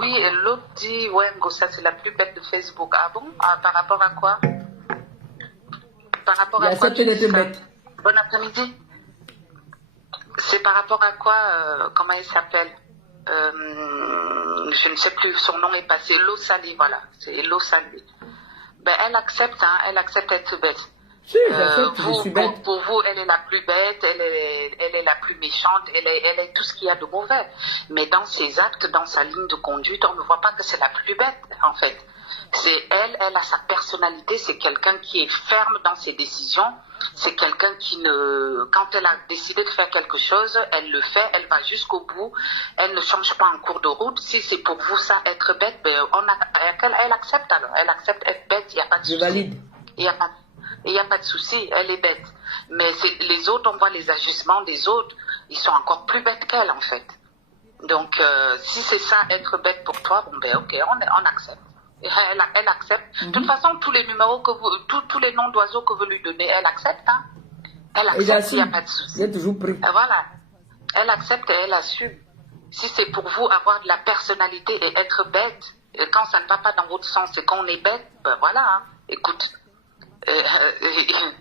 Oui, l'autre dit ouais Ngossa c'est la plus belle de Facebook. Ah bon? Par rapport à quoi? Par rapport à quoi? Bon après-midi. C'est par rapport à quoi? Comment il s'appelle? Je ne sais plus, son nom est passé. L'eau salée, voilà. C'est l'eau salée. Ben, elle accepte d'être bête. Si, je suis bête. Pour vous, elle est la plus bête, elle est la plus méchante, elle est tout ce qu'il y a de mauvais. Mais dans ses actes, dans sa ligne de conduite, on ne voit pas que c'est la plus bête, en fait. C'est elle a sa personnalité, c'est quelqu'un qui est ferme dans ses décisions, c'est quelqu'un qui quand elle a décidé de faire quelque chose, elle le fait, elle va jusqu'au bout, elle ne change pas en cours de route. Si c'est pour vous ça, être bête, ben, elle accepte alors, elle accepte être bête, il n'y a pas de souci. Je valide. Il n'y a pas de souci, elle est bête. Mais les autres, on voit les agissements des autres, ils sont encore plus bêtes qu'elle en fait. Donc si c'est ça, être bête pour toi, bon ben ok, on accepte. Elle accepte. De toute façon, tous les numéros tous les noms d'oiseaux que vous lui donnez, elle accepte. Hein? Elle accepte, il n'y a pas de souci. J'ai toujours pris. Voilà. Elle accepte et elle assume. Si c'est pour vous avoir de la personnalité et être bête, et quand ça ne va pas dans votre sens et qu'on est bête, ben voilà. Hein? Écoute,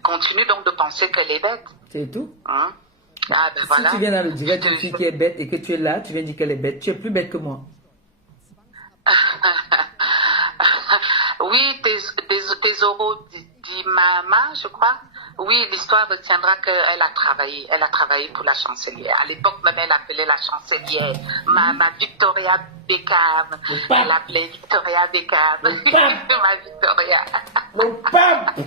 continue donc de penser qu'elle est bête. C'est tout. Hein? Ah, ben si voilà. tu viens dans le direct d'une fille qui est bête et que tu es là, tu viens dire qu'elle est bête. Tu es plus bête que moi. Oui, tes oraux d'Imama, je crois. Oui, l'histoire retiendra qu'elle a travaillé pour la chancelière. À l'époque même, elle appelait la chancelière ma Victoria Beckham. Elle appelait Victoria Beckham. Ma Victoria. Le pape.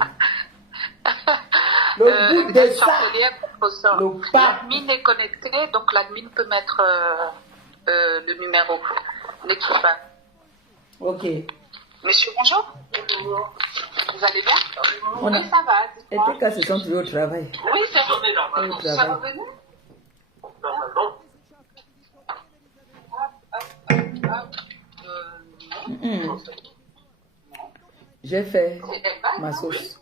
Le bout de ça. L'admin est connecté, donc l'admin peut mettre le numéro. Ne quitte pas. Ok. Monsieur, bonjour. Vous allez bien? Oui, ça va. Et tes cas se sont toujours au travail. Oui, c'est revenu. C'est revenu? J'ai fait ma sauce.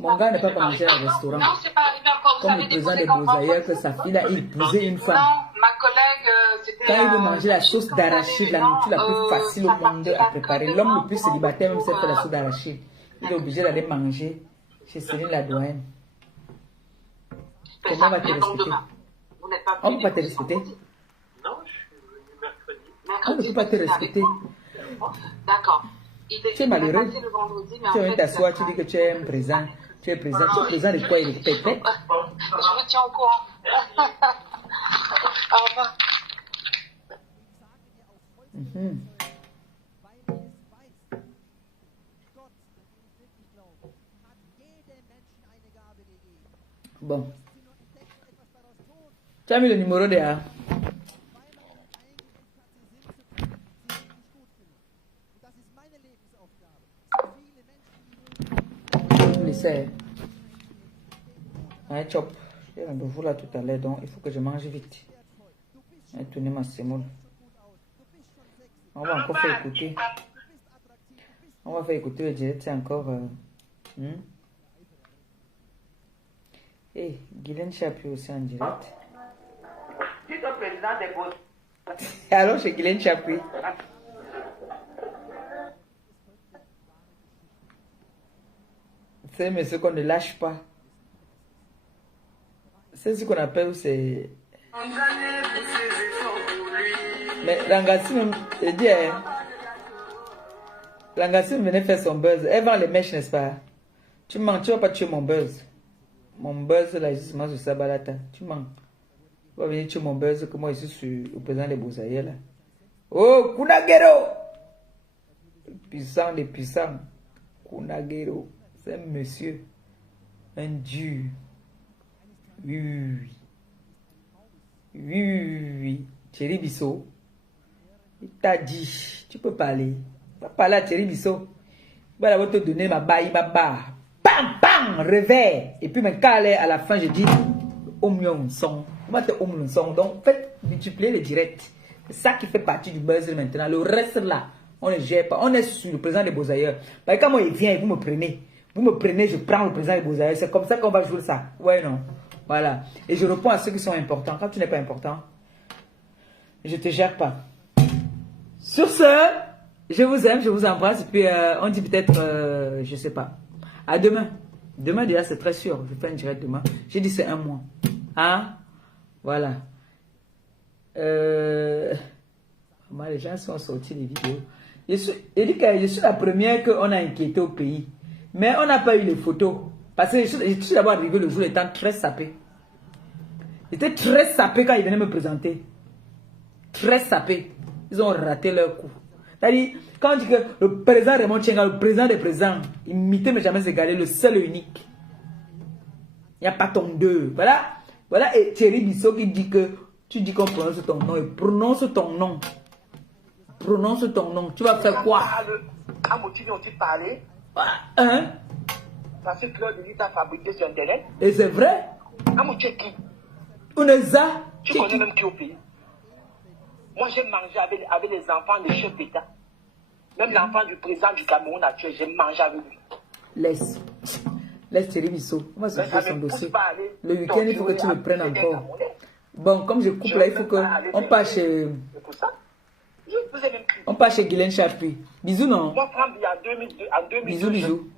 Mon gars n'est pas mangé au restaurant. Non, c'est pas arrivé encore. Comme le président des Bouzaïens, que sa fille a épousé une femme. Non, ma collègue, c'était... Quand il veut manger la sauce d'arachide, la nourriture la plus facile au monde à préparer, l'homme le plus célibataire même s'est fait la sauce d'arachide. Il est obligé d'aller manger chez Céline la doyenne. Comment on va te respecter? On ne peut pas te respecter. Non, je suis venu mercredi. On ne peut pas te respecter. D'accord. Tu es malheureux. Tu viens t'asseoir, tu dis que tu es un présent. Tu es présent. Tu es présent de quoi? Il est pépé. Je vous tiens au courant. Au revoir. Bon. Tu as mis le numéro derrière. C'est un chop. J'ai rendez-vous là tout à l'heure, donc il faut que je mange vite. Je vais tourner ma semoule. On va encore faire écouter. On va faire écouter le direct, c'est encore... Hey, Guylaine Chapuis aussi en direct. Tu es président des beaux. Alors, chez Guylaine Chapuis. C'est monsieur qu'on ne lâche pas. C'est ce qu'on appelle, c'est... Mais Langassine, je dis, Langassine venait faire son buzz. Elle vend les mèches, n'est-ce pas? Tu mens, tu vas pas tuer mon buzz. Mon buzz, là, justement, sur Sabalata. Tu mens. Tu vas venir tuer mon buzz, que moi, je suis au président des Beaux-Aïeux, là. Oh, Kunagero! Puissant des puissants. Kunagero. C'est un monsieur. Un dieu. Oui, oui, oui. Oui, oui, oui. Thierry Bissot. Il t'a dit, tu peux parler. Tu vas parler à Thierry Bissot. Il va d'abord te donner ma baille, ma barre. Bam, bam, revers. Et puis, quand à la fin, je dis, Omyon son. Comment te Omyon son? Donc, faites multiplier les directs. C'est ça qui fait partie du buzz maintenant. Le reste là, on ne gère pas. On est sur le président des Beaux-Aïeux. Parce que quand moi, il vient et vous me prenez. Vous me prenez, je prends le président des Beaux-Aïeux. C'est comme ça qu'on va jouer ça. Ouais, non. Voilà. Et je réponds à ceux qui sont importants. Quand tu n'es pas important, je ne te gère pas. Sur ce, je vous aime, je vous embrasse. Et puis, on dit peut-être, je ne sais pas. À demain. Demain, déjà, c'est très sûr. Je fais un direct demain. J'ai dit c'est un mois. Hein? Voilà. Moi, les gens sont sortis des vidéos. Je suis la première qu'on a inquiété au pays. Mais on n'a pas eu les photos. Parce que je suis d'abord arrivé le jour étant très sapé. J'étais très sapé quand ils venaient me présenter. Très sapé. Ils ont raté leur coup. C'est-à-dire, quand on dit que le président Raymond Tchenga, le président des présidents, imité mais jamais égalé, le seul et unique. Il n'y a pas ton deux. Voilà. Voilà, et Thierry Bissot qui dit que tu dis qu'on prononce ton nom et prononce ton nom. Prononce ton nom. Tu vas faire quoi? À Moutini ont-ils parlé? Hein? Parce que Claude Denis a fabriqué sur Internet. Et c'est vrai? À Moutini qui? Uneza? Tu connais même qui au pays? Moi, j'ai mangé avec les enfants de chef d'État. Même l'enfant du président du Cameroun actuel, j'ai mangé avec lui. Laisse Thierry Bissot. On va se faire son dossier. Le week-end, il faut que tu me prennes encore. Bon, comme je coupe là, il faut qu'on passe chez... On passe chez Guylaine Chapuis. Bisous, non? Moi, en 2002, Bisous, bisous.